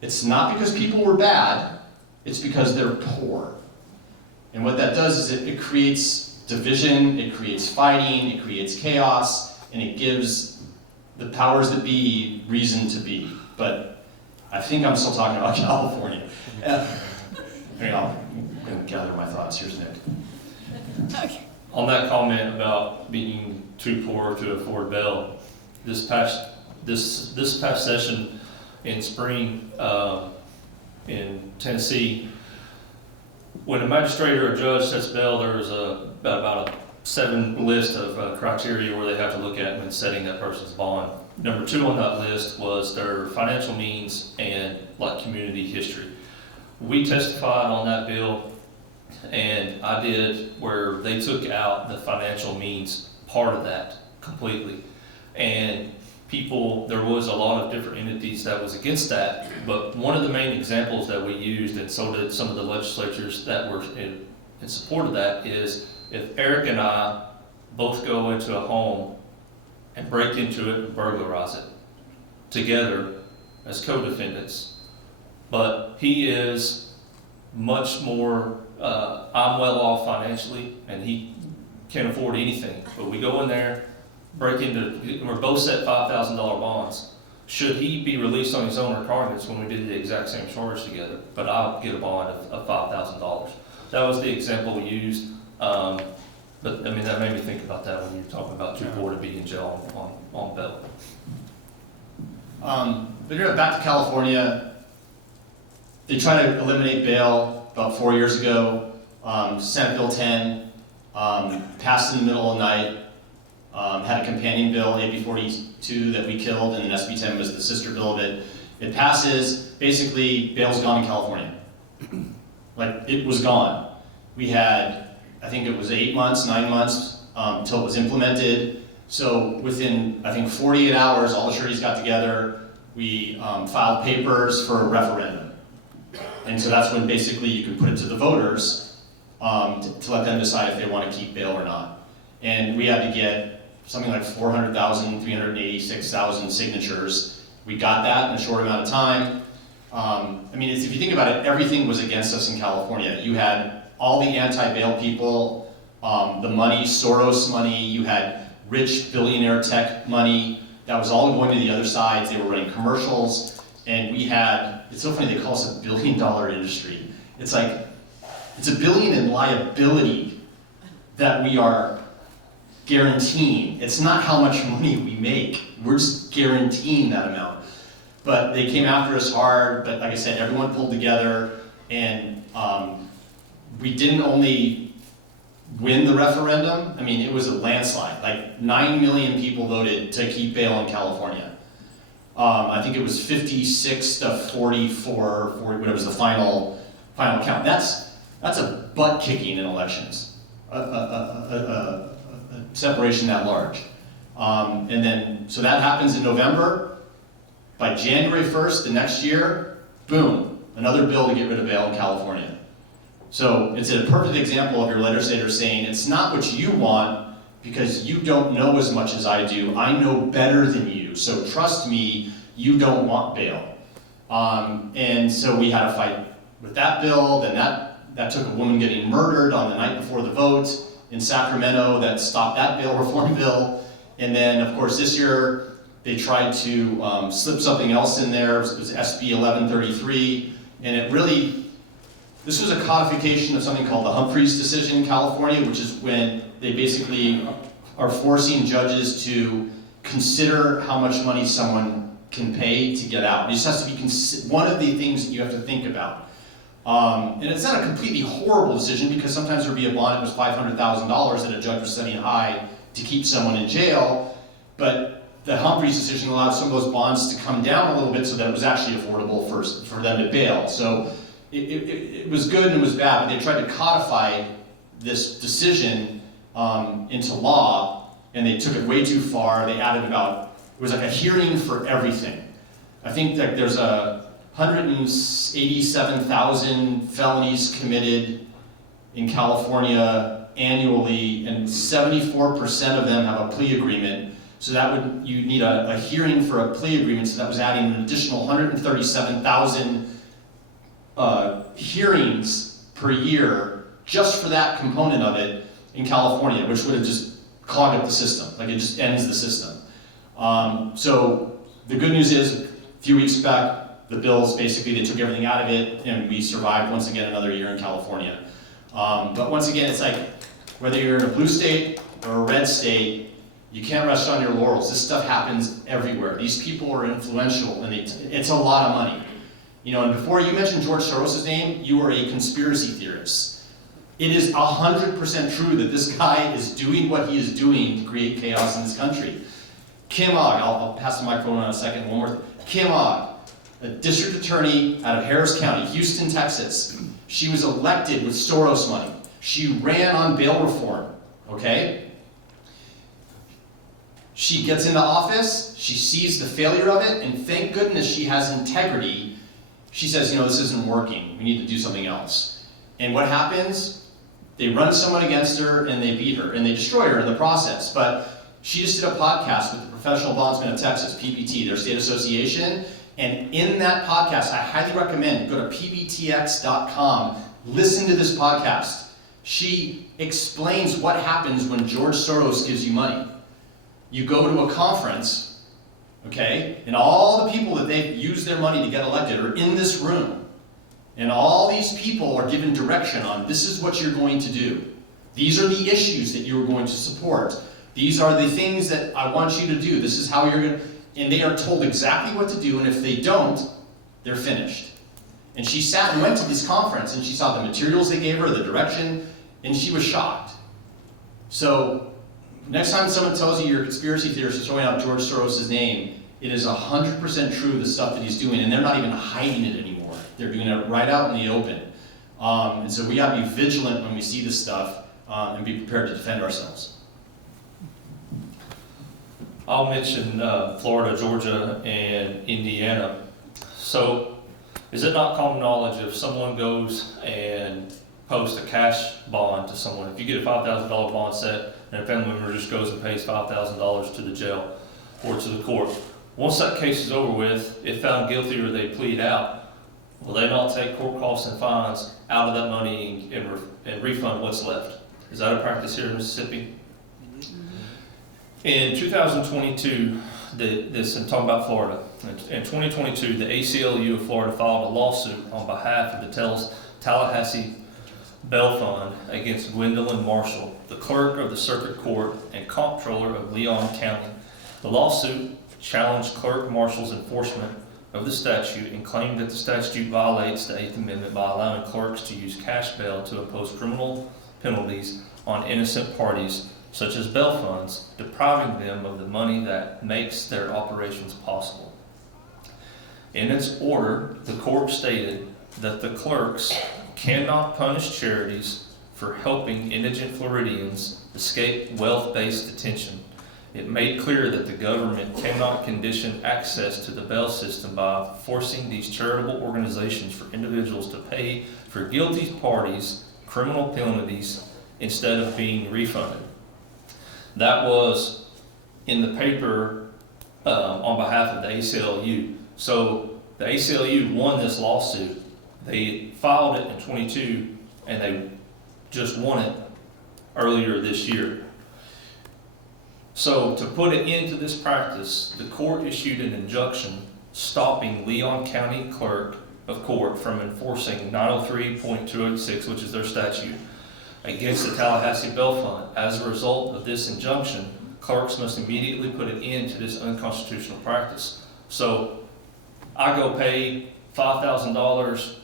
it's not because people were bad, it's because they're poor. And what that does is it creates division, it creates fighting, it creates chaos, and it gives the powers that be reason to be, but I think I'm still talking about California. I'm going to gather my thoughts. Here's Nick. On that comment about being too poor to afford bail, this past session in spring in Tennessee, when a magistrate or a judge sets bail, there's about a 7 list of criteria where they have to look at when setting that person's bond. Number 2 on that list was their financial means and like community history. We testified on that bill, and I did where they took out the financial means part of that completely. And there was a lot of different entities that was against that, but one of the main examples that we used, and so did some of the legislatures that were in support of that, is if Eric and I both go into a home and break into it and burglarize it together as co-defendants, but he is much more, I'm well off financially and he can't afford anything, but we go in there, break into, we're both set $5,000 bonds. Should he be released on his own regardless when we did the exact same charge together, but I'll get a bond of $5,000. That was the example we used. But I mean, that made me think about that when you're talking about too poor to be in jail on bail. But here, back to California, they tried to eliminate bail about 4 years ago. Senate Bill 10 passed in the middle of the night. Had a companion bill, AB 42, that we killed, and then SB 10 was the sister bill of it. It passes, basically, bail's gone in California. Like, it was gone. We had, I think it was 8 months, 9 months, until it was implemented. So within, I think, 48 hours, all the sureties got together. We filed papers for a referendum. And so that's when basically you can put it to the voters to let them decide if they want to keep bail or not. And we had to get something like 400,000, 386,000 signatures. We got that in a short amount of time. I mean, if you think about it, everything was against us in California. You had all the anti-bail people, the money, Soros money, you had rich billionaire tech money, that was all going to the other side. They were running commercials, and we had, it's so funny, they call us a $1 billion industry. It's like, it's $1 billion in liability that we are guaranteeing. It's not how much money we make, we're just guaranteeing that amount. But they came after us hard, but like I said, everyone pulled together, and we didn't only win the referendum, I mean, it was a landslide. Like 9 million people voted to keep bail in California. I think it was 56 to 44, whatever was the final count. That's a butt kicking in elections, a separation that large. And then, so that happens in November. By January 1st, the next year, boom, another bill to get rid of bail in California. So it's a perfect example of your legislator saying, it's not what you want because you don't know as much as I do. I know better than you, so trust me, you don't want bail. And so we had a fight with that bill, then that took a woman getting murdered on the night before the vote in Sacramento that stopped that bill, reform bill. And then, of course, this year, they tried to slip something else in there. It was SB 1133, and it really, this was a codification of something called the Humphreys decision in California, which is when they basically are forcing judges to consider how much money someone can pay to get out. It just has to be one of the things that you have to think about. And it's not a completely horrible decision because sometimes there would be a bond that was $500,000 that a judge was setting high to keep someone in jail, but the Humphreys decision allowed some of those bonds to come down a little bit so that it was actually affordable for them to bail. So it was good and it was bad, but they tried to codify this decision into law, and they took it way too far. They added it was like a hearing for everything. I think that there's 187,000 felonies committed in California annually, and 74% of them have a plea agreement. So you need a hearing for a plea agreement, so that was adding an additional 137,000 hearings per year just for that component of it in California, which would have just clogged up the system. Like, it just ends the system. So the good news is, a few weeks back, the bills, basically they took everything out of it, and we survived once again another year in California. But once again, it's like, whether you're in a blue state or a red state, you can't rest on your laurels. This stuff happens everywhere. These people are influential, and it's a lot of money. You know, and before you mentioned George Soros' name, you are a conspiracy theorist. It is 100% true that this guy is doing what he is doing to create chaos in this country. Kim Ogg, I'll pass the microphone on in a second, one more thing. Kim Ogg, a district attorney out of Harris County, Houston, Texas. She was elected with Soros money. She ran on bail reform, okay? She gets into office, she sees the failure of it, and thank goodness she has integrity. She says, you know, this isn't working, we need to do something else. And what happens? They run someone against her, and they beat her, and they destroy her in the process. But she just did a podcast with the Professional Bondsman of Texas, PBT, their state association, and in that podcast, I highly recommend, go to pbtx.com, listen to this podcast. She explains what happens when George Soros gives you money. You go to a conference, okay, and all the people that they've used their money to get elected are in this room. And all these people are given direction on, this is what you're going to do. These are the issues that you're going to support. These are the things that I want you to do. This is how you're going to, and they are told exactly what to do, and if they don't, they're finished. And she sat and went to this conference, and she saw the materials they gave her, the direction, and she was shocked. So, next time someone tells you you're a conspiracy theorist is throwing out George Soros' name, it is 100% true, the stuff that he's doing, and they're not even hiding it anymore. They're doing it right out in the open. And so we gotta be vigilant when we see this stuff, and be prepared to defend ourselves. I'll mention Florida, Georgia, and Indiana. So, is it not common knowledge if someone goes and posts a cash bond to someone, if you get a $5,000 bond set, and a family member just goes and pays $5,000 to the jail or to the court, once that case is over with, if found guilty or they plead out, will they not take court costs and fines out of that money and refund what's left? Is that a practice here in Mississippi? In 2022, I'm talking about Florida. In 2022, the ACLU of Florida filed a lawsuit on behalf of the Tallahassee Bail Fund against Gwendolyn Marshall, the clerk of the circuit court and comptroller of Leon County. The lawsuit challenged Clerk Marshall's enforcement of the statute and claimed that the statute violates the 8th Amendment by allowing clerks to use cash bail to impose criminal penalties on innocent parties, such as bail funds, depriving them of the money that makes their operations possible. In its order, the court stated that the clerks cannot punish charities for helping indigent Floridians escape wealth-based detention. It made clear that the government cannot condition access to the bail system by forcing these charitable organizations for individuals to pay for guilty parties criminal penalties instead of being refunded. That was in the paper on behalf of the ACLU. So the ACLU won this lawsuit. They filed it in 22 and they just won it earlier this year. So to put it into this practice, the court issued an injunction stopping Leon County Clerk of Court from enforcing 903.286, which is their statute, against the Tallahassee Bail Fund. As a result of this injunction, clerks must immediately put an end to this unconstitutional practice. So I go pay $5,000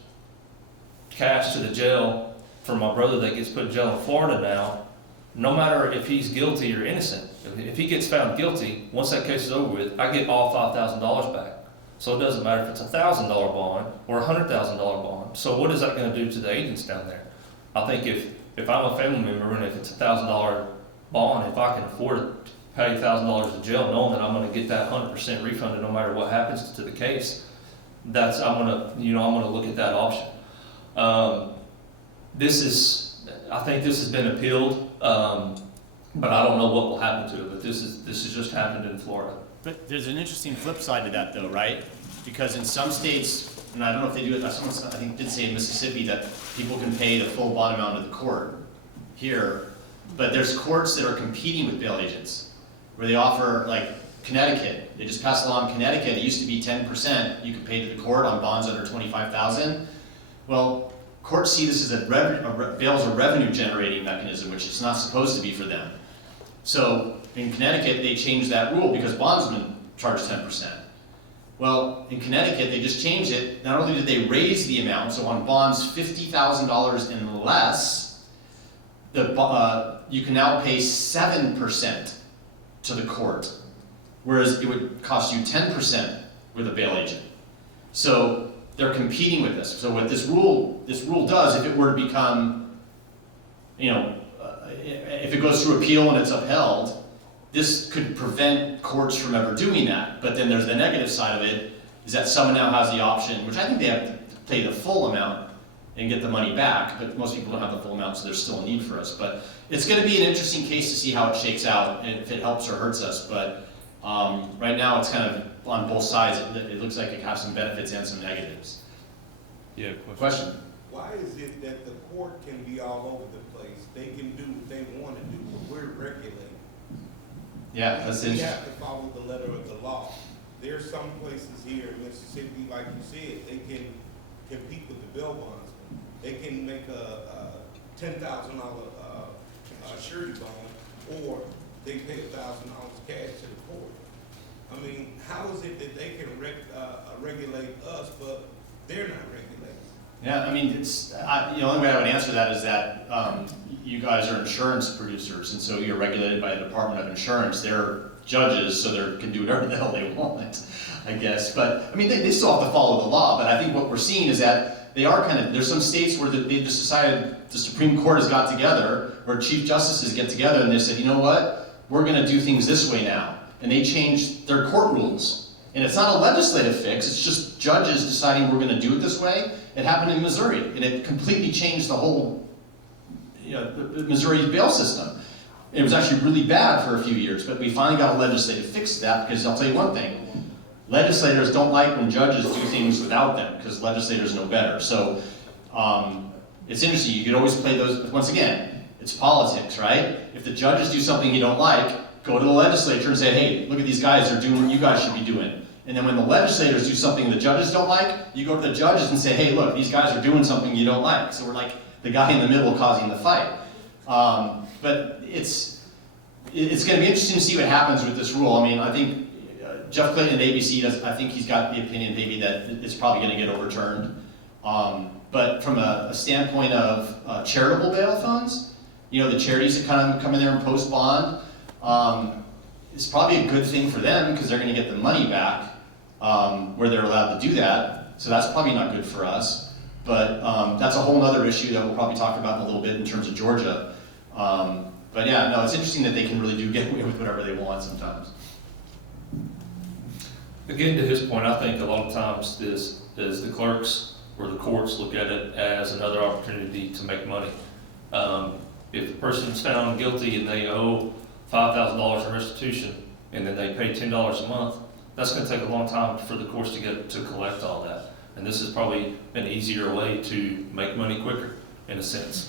cash to the jail for my brother that gets put in jail in Florida now, no matter if he's guilty or innocent. If he gets found guilty, once that case is over with, I get all $5,000 back. So it doesn't matter if it's a $1,000 bond or a $100,000 bond. So what is that going to do to the agents down there? I think if I'm a family member and if it's a $1,000 bond, if I can afford to pay $1,000 to jail, knowing that I'm going to get that 100% refunded no matter what happens to the case, I'm going to look at that option. I think this has been appealed, but I don't know what will happen to it. But this has just happened in Florida. But there's an interesting flip side to that, though, right? Because in some states, and I don't know if they do it, someone I think did say in Mississippi that people can pay the full bond amount to the court here, but there's courts that are competing with bail agents, where they offer, like, Connecticut. They just passed a law in Connecticut. It used to be 10% you could pay to the court on bonds under 25,000. Well, courts see this as bail as a revenue generating mechanism, which it's not supposed to be for them. So in Connecticut, they changed that rule because bondsmen charge 10%. Well, in Connecticut, they just changed it. Not only did they raise the amount, so on bonds $50,000 and less, you can now pay 7% to the court, whereas it would cost you 10% with a bail agent. So they're competing with this. So what this rule does, if it were to become, if it goes through appeal and it's upheld, this could prevent courts from ever doing that. But then there's the negative side of it, is that someone now has the option, which I think they have to pay the full amount and get the money back, but most people don't have the full amount, so there's still a need for us. But it's gonna be an interesting case to see how it shakes out, and if it helps or hurts us. But right now, it's kind of on both sides. It looks like it has some benefits and some negatives. Yeah, Question? Why is it that the court can be all over the place? They can do what they want to do, but we're regulating. Yeah, that's We interesting. have to follow the letter of the law. There's some places here in Mississippi, like you said, they can compete with the bail bondsman. They can make a $10,000 surety bond, or they pay $1,000 cash to the court. I mean, how is it that they can regulate us, but they're not regulating? Yeah, I mean, the only way I would answer that is that you guys are insurance producers, and so you're regulated by the Department of Insurance. They're judges, so they can do whatever the hell they want, I guess. But, I mean, they still have to follow the law, but I think what we're seeing is that they are there's some states where they just decided, the Supreme Court has got together, or Chief Justices get together, and they said, you know what, we're gonna do things this way now. And they changed their court rules. And it's not a legislative fix, it's just judges deciding we're gonna do it this way. It happened in Missouri, and it completely changed the whole, Missouri's bail system. It was actually really bad for a few years, but we finally got a legislative fix to that, because I'll tell you one thing, legislators don't like when judges do things without them, because legislators know better. So it's interesting, you could always play those, once again, it's politics, right? If the judges do something you don't like, go to the legislature and say, hey, look at these guys, they're doing what you guys should be doing. And then when the legislators do something the judges don't like, you go to the judges and say, hey, look, these guys are doing something you don't like. So we're like the guy in the middle causing the fight. But it's going to be interesting to see what happens with this rule. I mean, I think Jeff Clayton at ABC, I think he's got the opinion maybe that it's probably going to get overturned. But from a standpoint of charitable bail funds, the charities that kind of come in there and post bond, it's probably a good thing for them because they're going to get the money back where they're allowed to do that. So that's probably not good for us. But that's a whole other issue that we'll probably talk about in a little bit in terms of Georgia. But yeah, no, it's interesting that they can really get away with whatever they want sometimes. Again, to his point, I think a lot of times as the clerks or the courts look at it as another opportunity to make money. If the person's found guilty and they owe $5,000 in restitution and then they pay $10 a month, that's going to take a long time for the courts to get to collect all that. And this is probably an easier way to make money quicker, in a sense.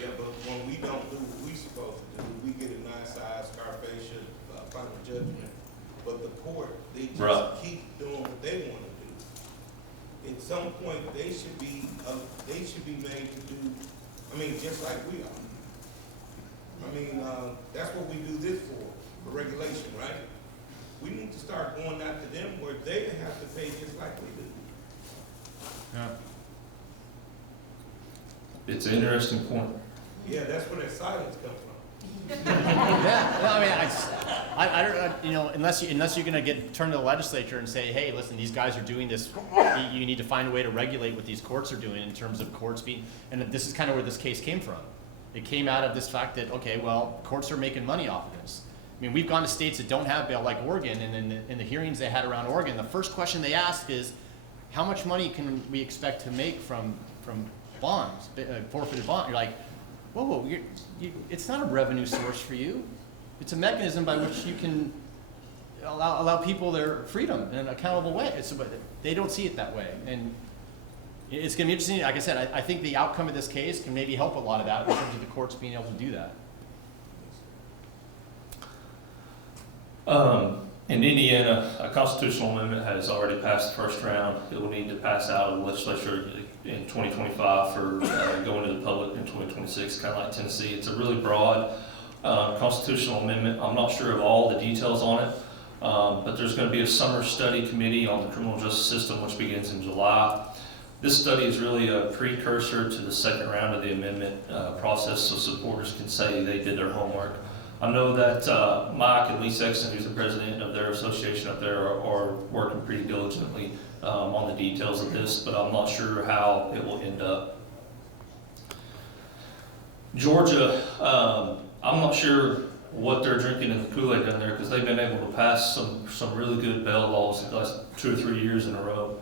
Yeah, but when we don't do what we're supposed to do, we get a nice size Scarfacian final judgment. But the court, they just keep doing what they want to do. At some point, they should be made to do, just like we are. That's what we do this for regulation, right? We need to start going after them where they have to pay just like we do. Yeah. It's an interesting point. Yeah, that's where that silence comes from. I don't, unless you're going to turn to the legislature and say, hey, listen, these guys are doing this. You need to find a way to regulate what these courts are doing in terms of courts being. And this is kind of where this case came from. It came out of this fact that, okay, well, courts are making money off of this. We've gone to states that don't have bail, like Oregon, and in the hearings they had around Oregon, the first question they ask is, how much money can we expect to make from bonds, forfeited bond? You're like, whoa, it's not a revenue source for you. It's a mechanism by which you can allow people their freedom in an accountable way. But they don't see it that way. And it's going to be interesting. Like I said, I think the outcome of this case can maybe help a lot of that in terms of the courts being able to do that. In Indiana, a constitutional amendment has already passed the first round. It will need to pass out of the legislature in 2025 for going to the public in 2026, kind of like Tennessee. It's a really broad constitutional amendment. I'm not sure of all the details on it, but there's going to be a summer study committee on the criminal justice system, which begins in July. This study is really a precursor to the second round of the amendment process, so supporters can say they did their homework. I know that Mike and Lee Sexton, who's the president of their association up there, are working pretty diligently on the details of this, but I'm not sure how it will end up. Georgia, I'm not sure what they're drinking in the Kool-Aid down there, because they've been able to pass some really good bail laws the last 2 or 3 years in a row.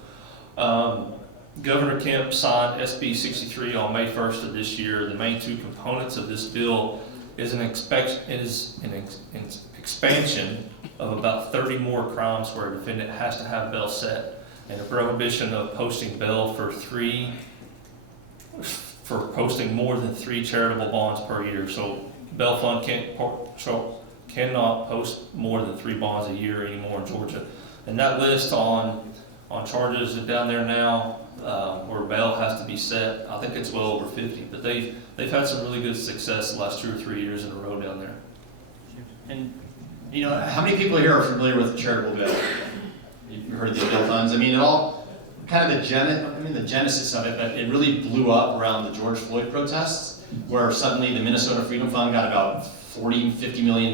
Governor Kemp signed SB 63 on May 1st of this year. The main two components of this bill is an expansion of about 30 more crimes where a defendant has to have bail set, and a prohibition of posting bail for posting more than 3 charitable bonds per year. So bail fund cannot post more than 3 bonds a year anymore in Georgia. And that list on charges down there now, where bail has to be set, I think it's well over 50, but they've had some really good success the last 2 or 3 years in a row down there. And, you know, how many people here are familiar with charitable bail? You've heard of the bail funds? I mean, it all, kind of the genesis of it, but it really blew up around the George Floyd protests, where suddenly the Minnesota Freedom Fund got about $40–50 million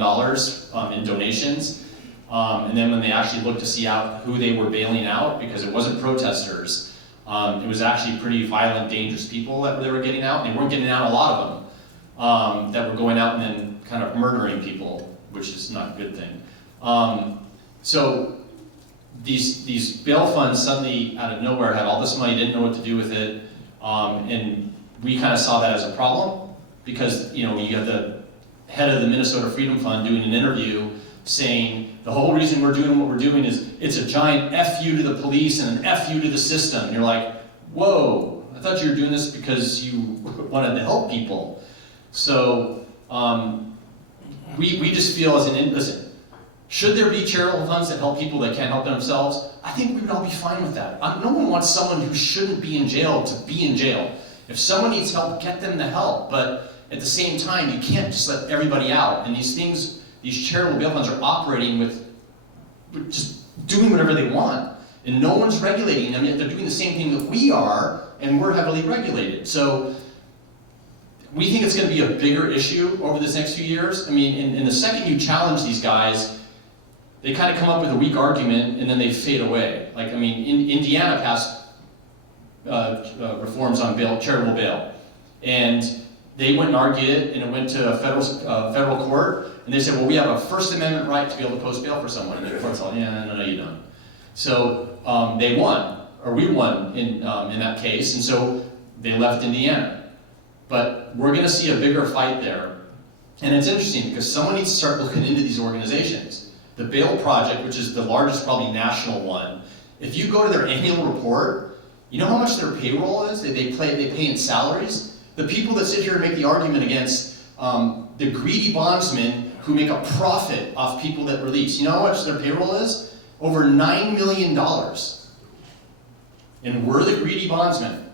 in donations. And then when they actually looked to see out who they were bailing out, because it wasn't protesters, it was actually pretty violent, dangerous people that they were getting out. They weren't getting out a lot of them, that were going out and then kind of murdering people, which is not a good thing. So these bail funds suddenly, out of nowhere, had all this money, didn't know what to do with it, and we kind of saw that as a problem, because, you know, you got the head of the Minnesota Freedom Fund doing an interview saying the whole reason we're doing what we're doing is it's a giant F you to the police and an F you to the system. And you're like, whoa, I thought you were doing this because you wanted to help people. So we just feel as listen, should there be charitable funds that help people that can't help themselves? I think we would all be fine with that. No one wants someone who shouldn't be in jail to be in jail. If someone needs help, get them the help. But at the same time, you can't just let everybody out. And these charitable bail funds are operating with just doing whatever they want, and no one's regulating them, yet they're doing the same thing that we are, and we're heavily regulated. So we think it's going to be a bigger issue over this next few years. I mean, in the second you challenge these guys, they kind of come up with a weak argument, and then they fade away. Like, I mean, Indiana passed reforms on bail, charitable bail, and they went and argued it, and it went to a federal court. And they said, well, we have a First Amendment right to be able to post bail for someone. And the court's like, yeah, no, you don't. So they won, or we won in that case, and so they left Indiana. But we're going to see a bigger fight there. And it's interesting because someone needs to start looking into these organizations. The Bail Project, which is the largest, probably national one, if you go to their annual report, you know how much their payroll is? They pay in salaries? The people that sit here and make the argument against the greedy bondsmen who make a profit off people that release. You know how much their payroll is? Over $9 million. And we're the greedy bondsmen.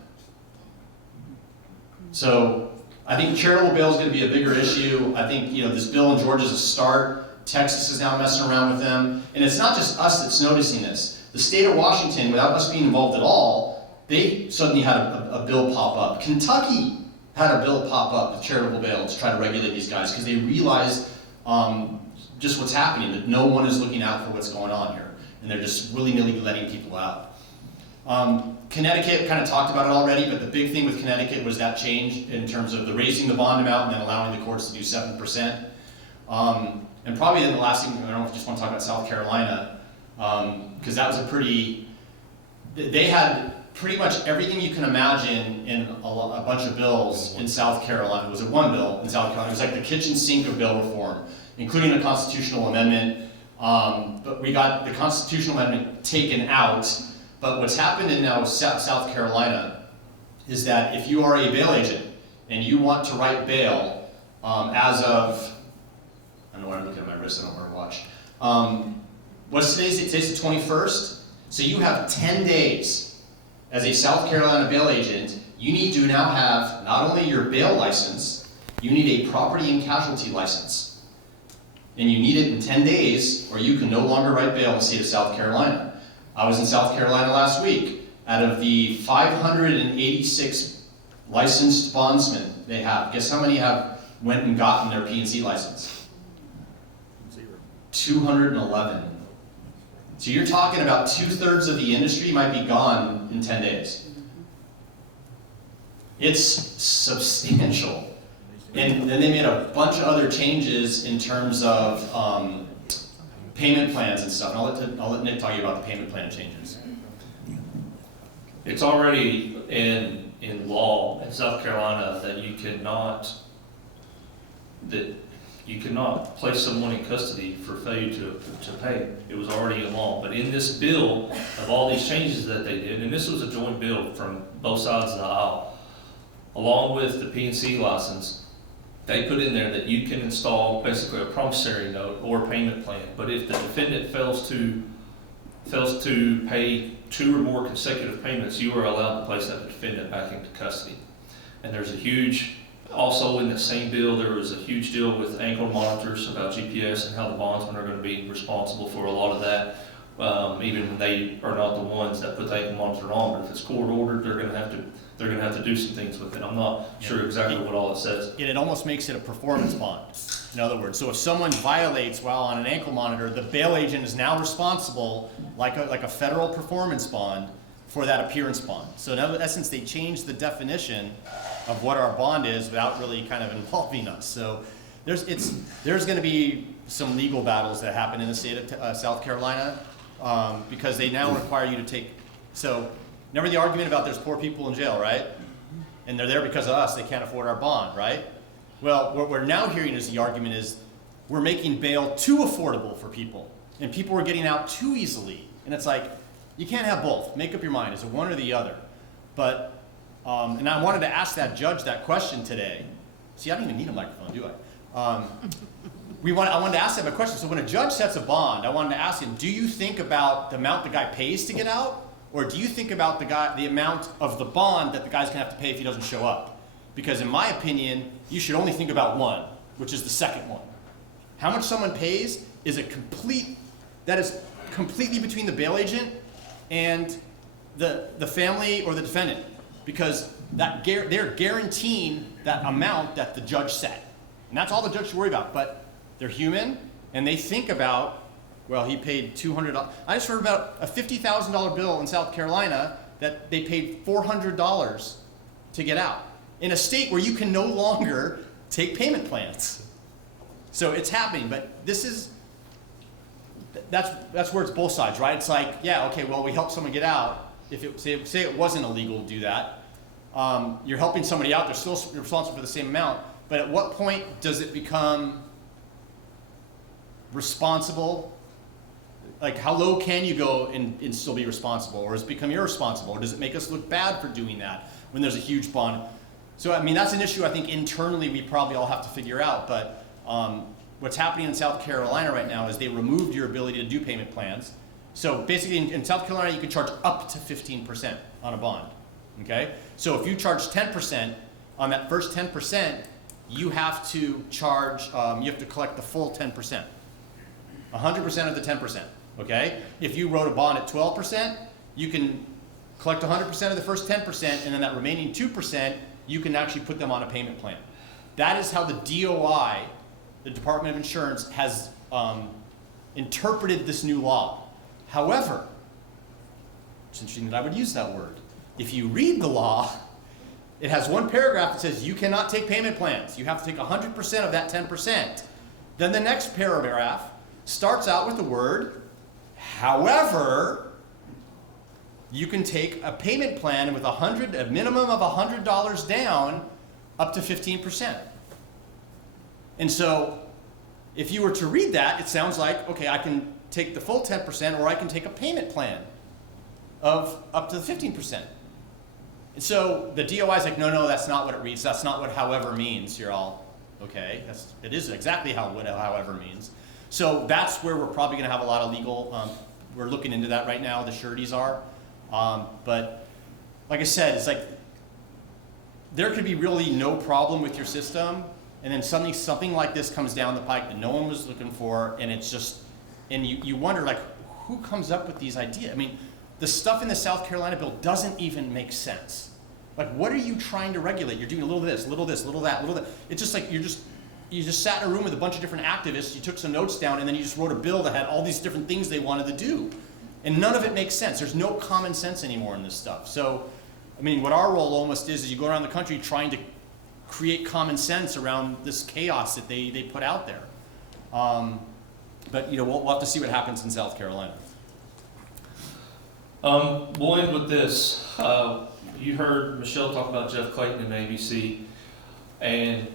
So I think charitable bail is going to be a bigger issue. I think, you know, this bill in Georgia is a start. Texas is now messing around with them. And it's not just us that's noticing this. The state of Washington, without us being involved at all, they suddenly had a bill pop up. Kentucky had a bill pop up with charitable bail to try to regulate these guys because they realized just what's happening, that no one is looking out for what's going on here. And they're just willy-nilly letting people out. Connecticut kind of talked about it already, but the big thing with Connecticut was that change in terms of the raising the bond amount and then allowing the courts to do 7%. And probably then the last thing, I don't know if you just want to talk about South Carolina, because that was a pretty, they had pretty much everything you can imagine in a bunch of bills in South Carolina. It was one bill in South Carolina. It was like the kitchen sink of bail reform, including a constitutional amendment. But we got the constitutional amendment taken out. But what's happened in now South Carolina is that if you are a bail agent and you want to write bail as of, I don't know why I'm looking at my wrist, I don't wear a watch. What's today's the 21st? So you have 10 days as a South Carolina bail agent. You need to now have not only your bail license, you need a property and casualty license. And you need it in 10 days, or you can no longer write bail in the state of South Carolina. I was in South Carolina last week. Out of the 586 licensed bondsmen they have, guess how many have went and gotten their P&C license? 211. So you're talking about 2/3 of the industry might be gone in 10 days. It's substantial. And then they made a bunch of other changes in terms of payment plans and stuff. And I'll let Nick tell you about the payment plan changes. It's already in law in South Carolina that you cannot place someone in custody for failure to pay. It was already in law. But in this bill of all these changes that they did, and this was a joint bill from both sides of the aisle, along with the P&C license, they put in there that you can install basically a promissory note or payment plan. But if the defendant fails to pay 2 or more consecutive payments, you are allowed to place that defendant back into custody. And there's a huge, also in the same bill, there was a huge deal with ankle monitors about GPS and how the bondsmen are going to be responsible for a lot of that, even when they are not the ones that put the ankle monitor on. But if it's court ordered, they're going to have to do some things with it. I'm not sure exactly what all it says. And it almost makes it a performance bond. In other words, so if someone violates while on an ankle monitor, the bail agent is now responsible, like a federal performance bond, for that appearance bond. So in essence, they changed the definition of what our bond is without really kind of involving us. So there's going to be some legal battles that happen in the state of South Carolina because they now require you to take. So remember the argument about there's poor people in jail, right? And they're there because of us. They can't afford our bond, right? Well, what we're now hearing is the argument is we're making bail too affordable for people, and people are getting out too easily. And it's like, you can't have both. Make up your mind. Is it one or the other? But, and I wanted to ask that judge that question today. See, I don't even need a microphone, do I? I wanted to ask him a question. So when a judge sets a bond, I wanted to ask him, do you think about the amount the guy pays to get out? Or do you think about the amount of the bond that the guy's gonna have to pay if he doesn't show up? Because in my opinion, you should only think about one, which is the second one. How much someone pays is that is completely between the bail agent and the family or the defendant, because they're guaranteeing that amount that the judge set. And that's all the judge should worry about. But they're human, and they think about, well, he paid $200. I just heard about a $50,000 bill in South Carolina that they paid $400 to get out, in a state where you can no longer take payment plans. So it's happening, but that's where it's both sides, right? It's like, yeah, okay, well, we help someone get out. If say it wasn't illegal to do that, you're helping somebody out, they're still responsible for the same amount, but at what point does it become responsible? Like, how low can you go and still be responsible? Or does it become irresponsible? Or does it make us look bad for doing that when there's a huge bond? So, I mean, that's an issue I think internally we probably all have to figure out. But what's happening in South Carolina right now is they removed your ability to do payment plans. So basically in South Carolina, you can charge up to 15% on a bond, okay? So if you charge 10%, on that first 10%, you have to charge, you have to collect the full 10%. 100% of the 10%, okay? If you wrote a bond at 12%, you can collect 100% of the first 10%, and then that remaining 2%, you can actually put them on a payment plan. That is how the DOI, the Department of Insurance, has interpreted this new law. However, it's interesting that I would use that word. If you read the law, it has one paragraph that says you cannot take payment plans. You have to take 100% of that 10%. Then the next paragraph starts out with the word, however, you can take a payment plan with a minimum of $100 down up to 15%. And so if you were to read that, it sounds like, okay, I can take the full 10% or I can take a payment plan of up to the 15%. And so the DOI is like, no, that's not what it reads. That's not what however means. You're all, okay, it is exactly what however means. So that's where we're probably gonna have a lot of legal, we're looking into that right now, the sureties are. But like I said, it's like, there could be really no problem with your system, and then suddenly something like this comes down the pike that no one was looking for, and it's just, and you wonder, like, who comes up with these ideas? I mean, the stuff in the South Carolina bill doesn't even make sense. Like, what are you trying to regulate? You're doing a little this, little this, little that, little that. It's just like you just sat in a room with a bunch of different activists, you took some notes down, and then you just wrote a bill that had all these different things they wanted to do. And none of it makes sense. There's no common sense anymore in this stuff. So, I mean, what our role almost is you go around the country trying to create common sense around this chaos that they put out there. But you know, we'll have to see what happens in South Carolina. We'll end with this. You heard Michelle talk about Jeff Clayton and ABC, and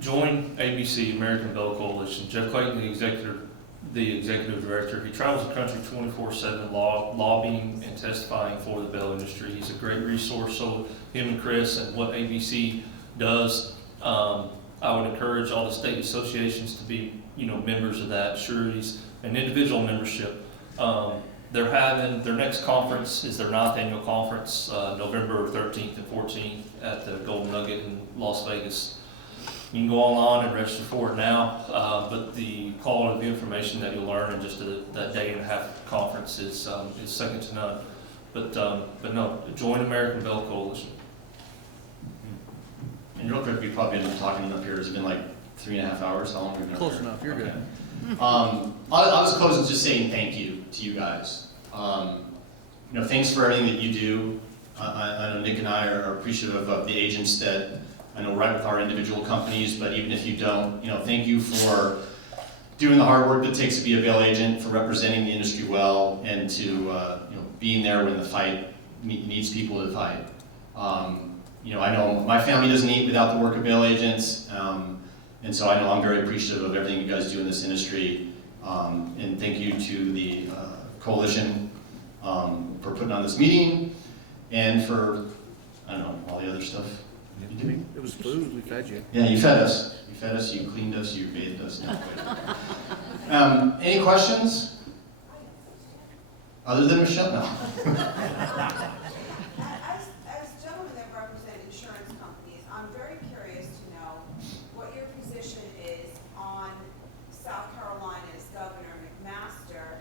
join ABC, American Bell Coalition. Jeff Clayton, the executive director. He travels the country 24/7 lobbying and testifying for the bell industry. He's a great resource. So him and Chris and what ABC does, I would encourage all the state associations to be, members of that, sureties, and individual membership. They're having, their next conference is their 9th annual conference, November 13th and 14th at the Golden Nugget in Las Vegas. You can go online and register for it now, but the quality of the information that you'll learn in just that day and a half conference is second to none. But no, join American Bell Coalition. And real quick, we've probably been talking up here, it's been like 3.5 hours, how long have we been up here? Close enough, you're good. I was closing just saying thank you to you guys. Thanks for everything that you do. I know Nick and I are appreciative of the agents that I know right with our individual companies, but even if you don't, thank you for doing the hard work that it takes to be a bail agent, for representing the industry well, and to being there when the fight needs people to fight. I know my family doesn't eat without the work of bail agents, and so I know I'm very appreciative of everything you guys do in this industry. And thank you to the coalition for putting on this meeting, and for, all the other stuff you do. It was food, we fed you. Yeah, you fed us. You fed us, you cleaned us, you bathed us. No, any questions? Other than Michelle? No. As gentlemen that represent insurance companies, I'm very curious to know what your position is on South Carolina's Governor McMaster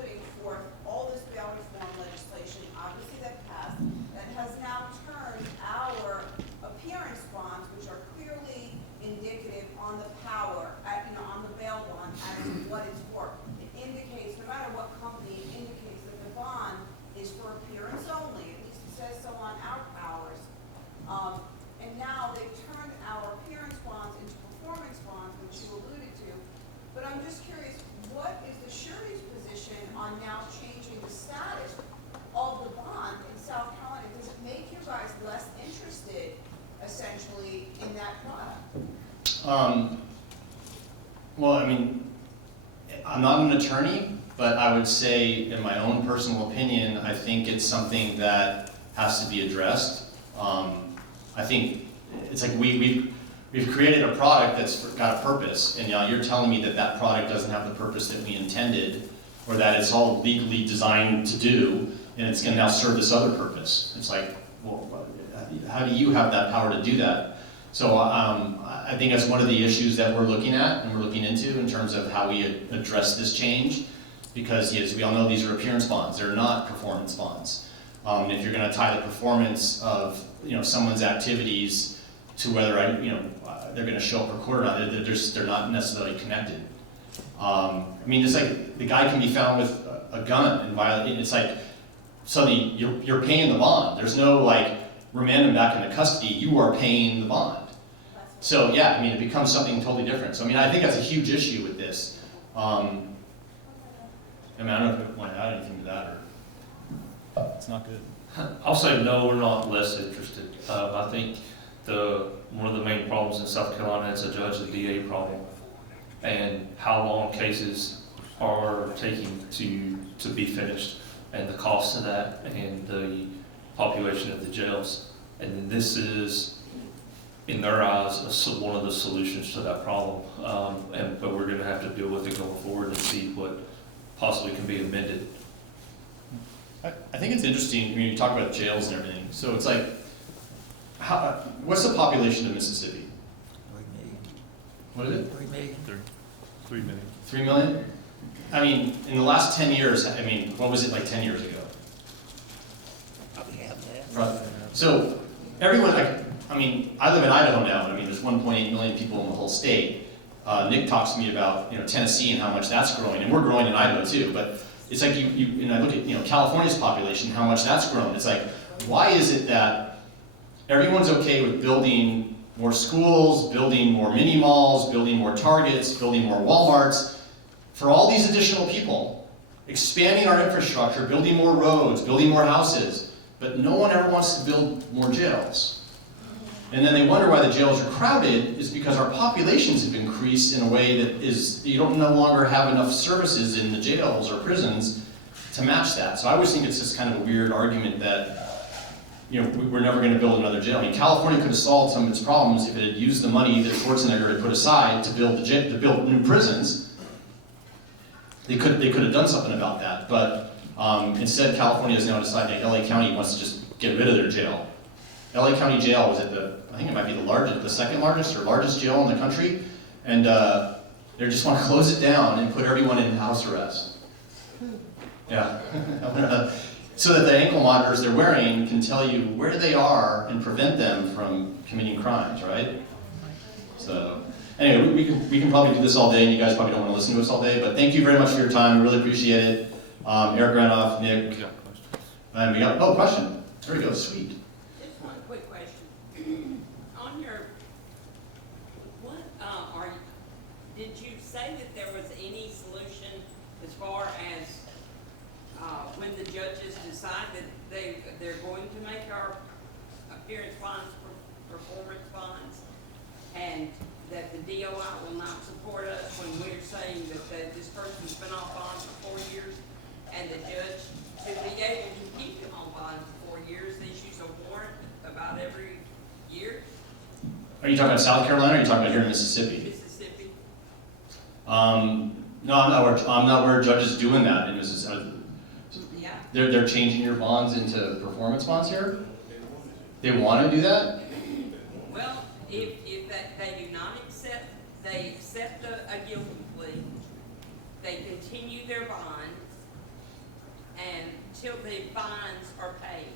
putting forth all this bail reform legislation, obviously that passed, that has now turned our appearance bonds, which are clearly indicative on the power, on the bail bond, as to what it's for. It indicates, no matter what company, it indicates that the bond is for appearance only. At least it says so on our powers. And now they've turned our appearance bonds into performance bonds, which you alluded to. But I'm just curious, what is the surety's position on now changing the status of the bond in South Carolina? Does it make you guys less interested, essentially, in that product? Well, I'm not an attorney, but I would say, in my own personal opinion, I think it's something that has to be addressed. I think it's like we've created a product that's got a purpose, and you're telling me that that product doesn't have the purpose that we intended, or that it's all legally designed to do, and it's going to now serve this other purpose. It's like, well, how do you have that power to do that? So I think that's one of the issues that we're looking at and we're looking into in terms of how we address this change, because as we all know, these are appearance bonds. They're not performance bonds. And if you're going to tie the performance of someone's activities to whether they're going to show up for court or not, they're not necessarily connected. It's like the guy can be found with a gun and violate. It's like suddenly you're paying the bond. There's no remand him back into custody. You are paying the bond. So yeah, it becomes something totally different. So I think that's a huge issue with this. I don't know if you want to add anything to that or. It's not good. I'll say no, we're not less interested. I think one of the main problems in South Carolina is a judge and DA problem, and how long cases are taking to be finished, and the cost of that, and the population of the jails. And then this is in their eyes, one of the solutions to that problem. But we're gonna have to deal with it going forward and see what possibly can be amended. I think it's interesting, I mean, you talk about jails and everything, so it's like, what's the population of Mississippi? What is it? 3 million. 3 million? I mean, in the last 10 years, I mean, what was it like 10 years ago? Right. So, everyone, like, I mean, I live in Idaho now, and I mean, there's 1.8 million people in the whole state. Nick talks to me about, Tennessee and how much that's growing, and we're growing in Idaho too, but it's like and I look at, California's population, how much that's grown. It's like, why is it that everyone's okay with building more schools, building more mini malls, building more Targets, building more Walmarts, for all these additional people, expanding our infrastructure, building more roads, building more houses, but no one ever wants to build more jails. And then they wonder why the jails are crowded, is because our populations have increased in a way that is, you don't no longer have enough services in the jails or prisons to match that. So I always think it's just kind of a weird argument that, we're never going to build another jail. I mean, California could have solved some of its problems if it had used the money that Schwarzenegger had put aside to build new prisons. They could have done something about that, but instead California has now decided that LA County wants to just get rid of their jail. LA County Jail was I think it might be the second largest or largest jail in the country, and they just want to close it down and put everyone in house arrest. Yeah. So that the ankle monitors they're wearing can tell you where they are and prevent them from committing crimes, right? So, anyway, we can probably do this all day, and you guys probably don't want to listen to us all day, but thank you very much for your time. We really appreciate it. Eric Granof, Nick, and we got, question. There we go, sweet. Just one quick question. On your, did you say that there was any solution as far as when the judges decide that they're going to make our appearance bonds, performance bonds, and that the DOI will not support us when we're saying that this person's been on bond for 4 years, and the judge should be able to keep them on bond for 4 years, issues a warrant about every year? Are you talking about South Carolina, or are you talking about here in Mississippi? Mississippi. No, I'm not where judges doing that in Mississippi. Yeah. They're changing your bonds into performance bonds here? They want to do that? Well, if they do not accept, they accept a guilty plea, they continue their bond until the fines are paid.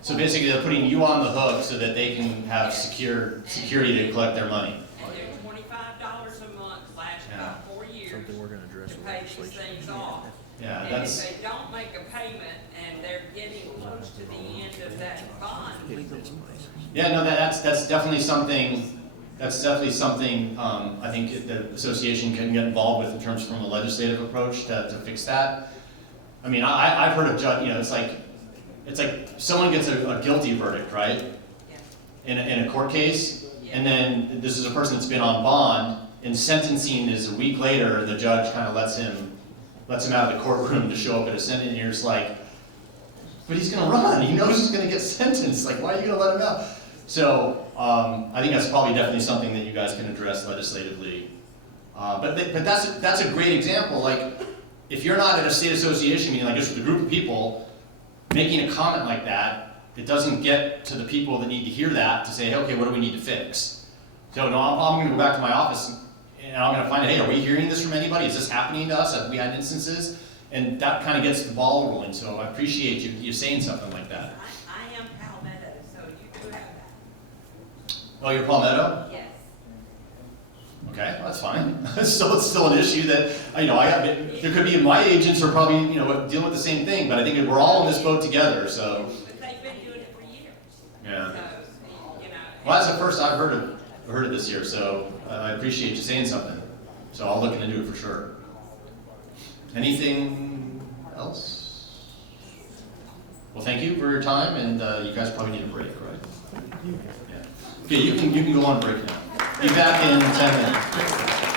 So basically they're putting you on the hook so that they can have security to collect their money. And they're $25 a month, lasts about 4 years to pay these things off. Yeah, And if they don't make a payment and they're getting close to the end of that bond, yeah, no, that's definitely something. That's definitely something I think the association can get involved with in terms from a legislative approach to fix that. I mean, I've heard of judge. It's like someone gets a guilty verdict, right? yeah. In a court case, and then this is a person that's been on bond, and sentencing is a week later. The judge kind of lets him out of the courtroom to show up at a sentencing, and you're just like, but he's going to run. He knows he's going to get sentenced. Like, why are you going to let him out? So I think that's probably definitely something that you guys can address legislatively. But that's a great example. Like, if you're not at a state association meeting, like just with a group of people, making a comment like that, it doesn't get to the people that need to hear that to say, hey, okay, what do we need to fix? So no, I'm going to go back to my office and I'm going to find out, hey, are we hearing this from anybody? Is this happening to us? Have we had instances? And that kind of gets the ball rolling. So I appreciate you saying something like that. I am Palmetto, so you do have that. Oh, you're Palmetto? Yes. Okay, well, that's fine. It's still an issue that, there could be, my agents are probably, dealing with the same thing, but I think we're all in this boat together, so. But they've been doing it for years. Yeah. So, Well, that's the first I've heard of this year, so I appreciate you saying something. So I'll look into it for sure. Anything else? Well, thank you for your time, and you guys probably need a break, right? Yeah. Okay, you can go on break now. Be back in 10 minutes.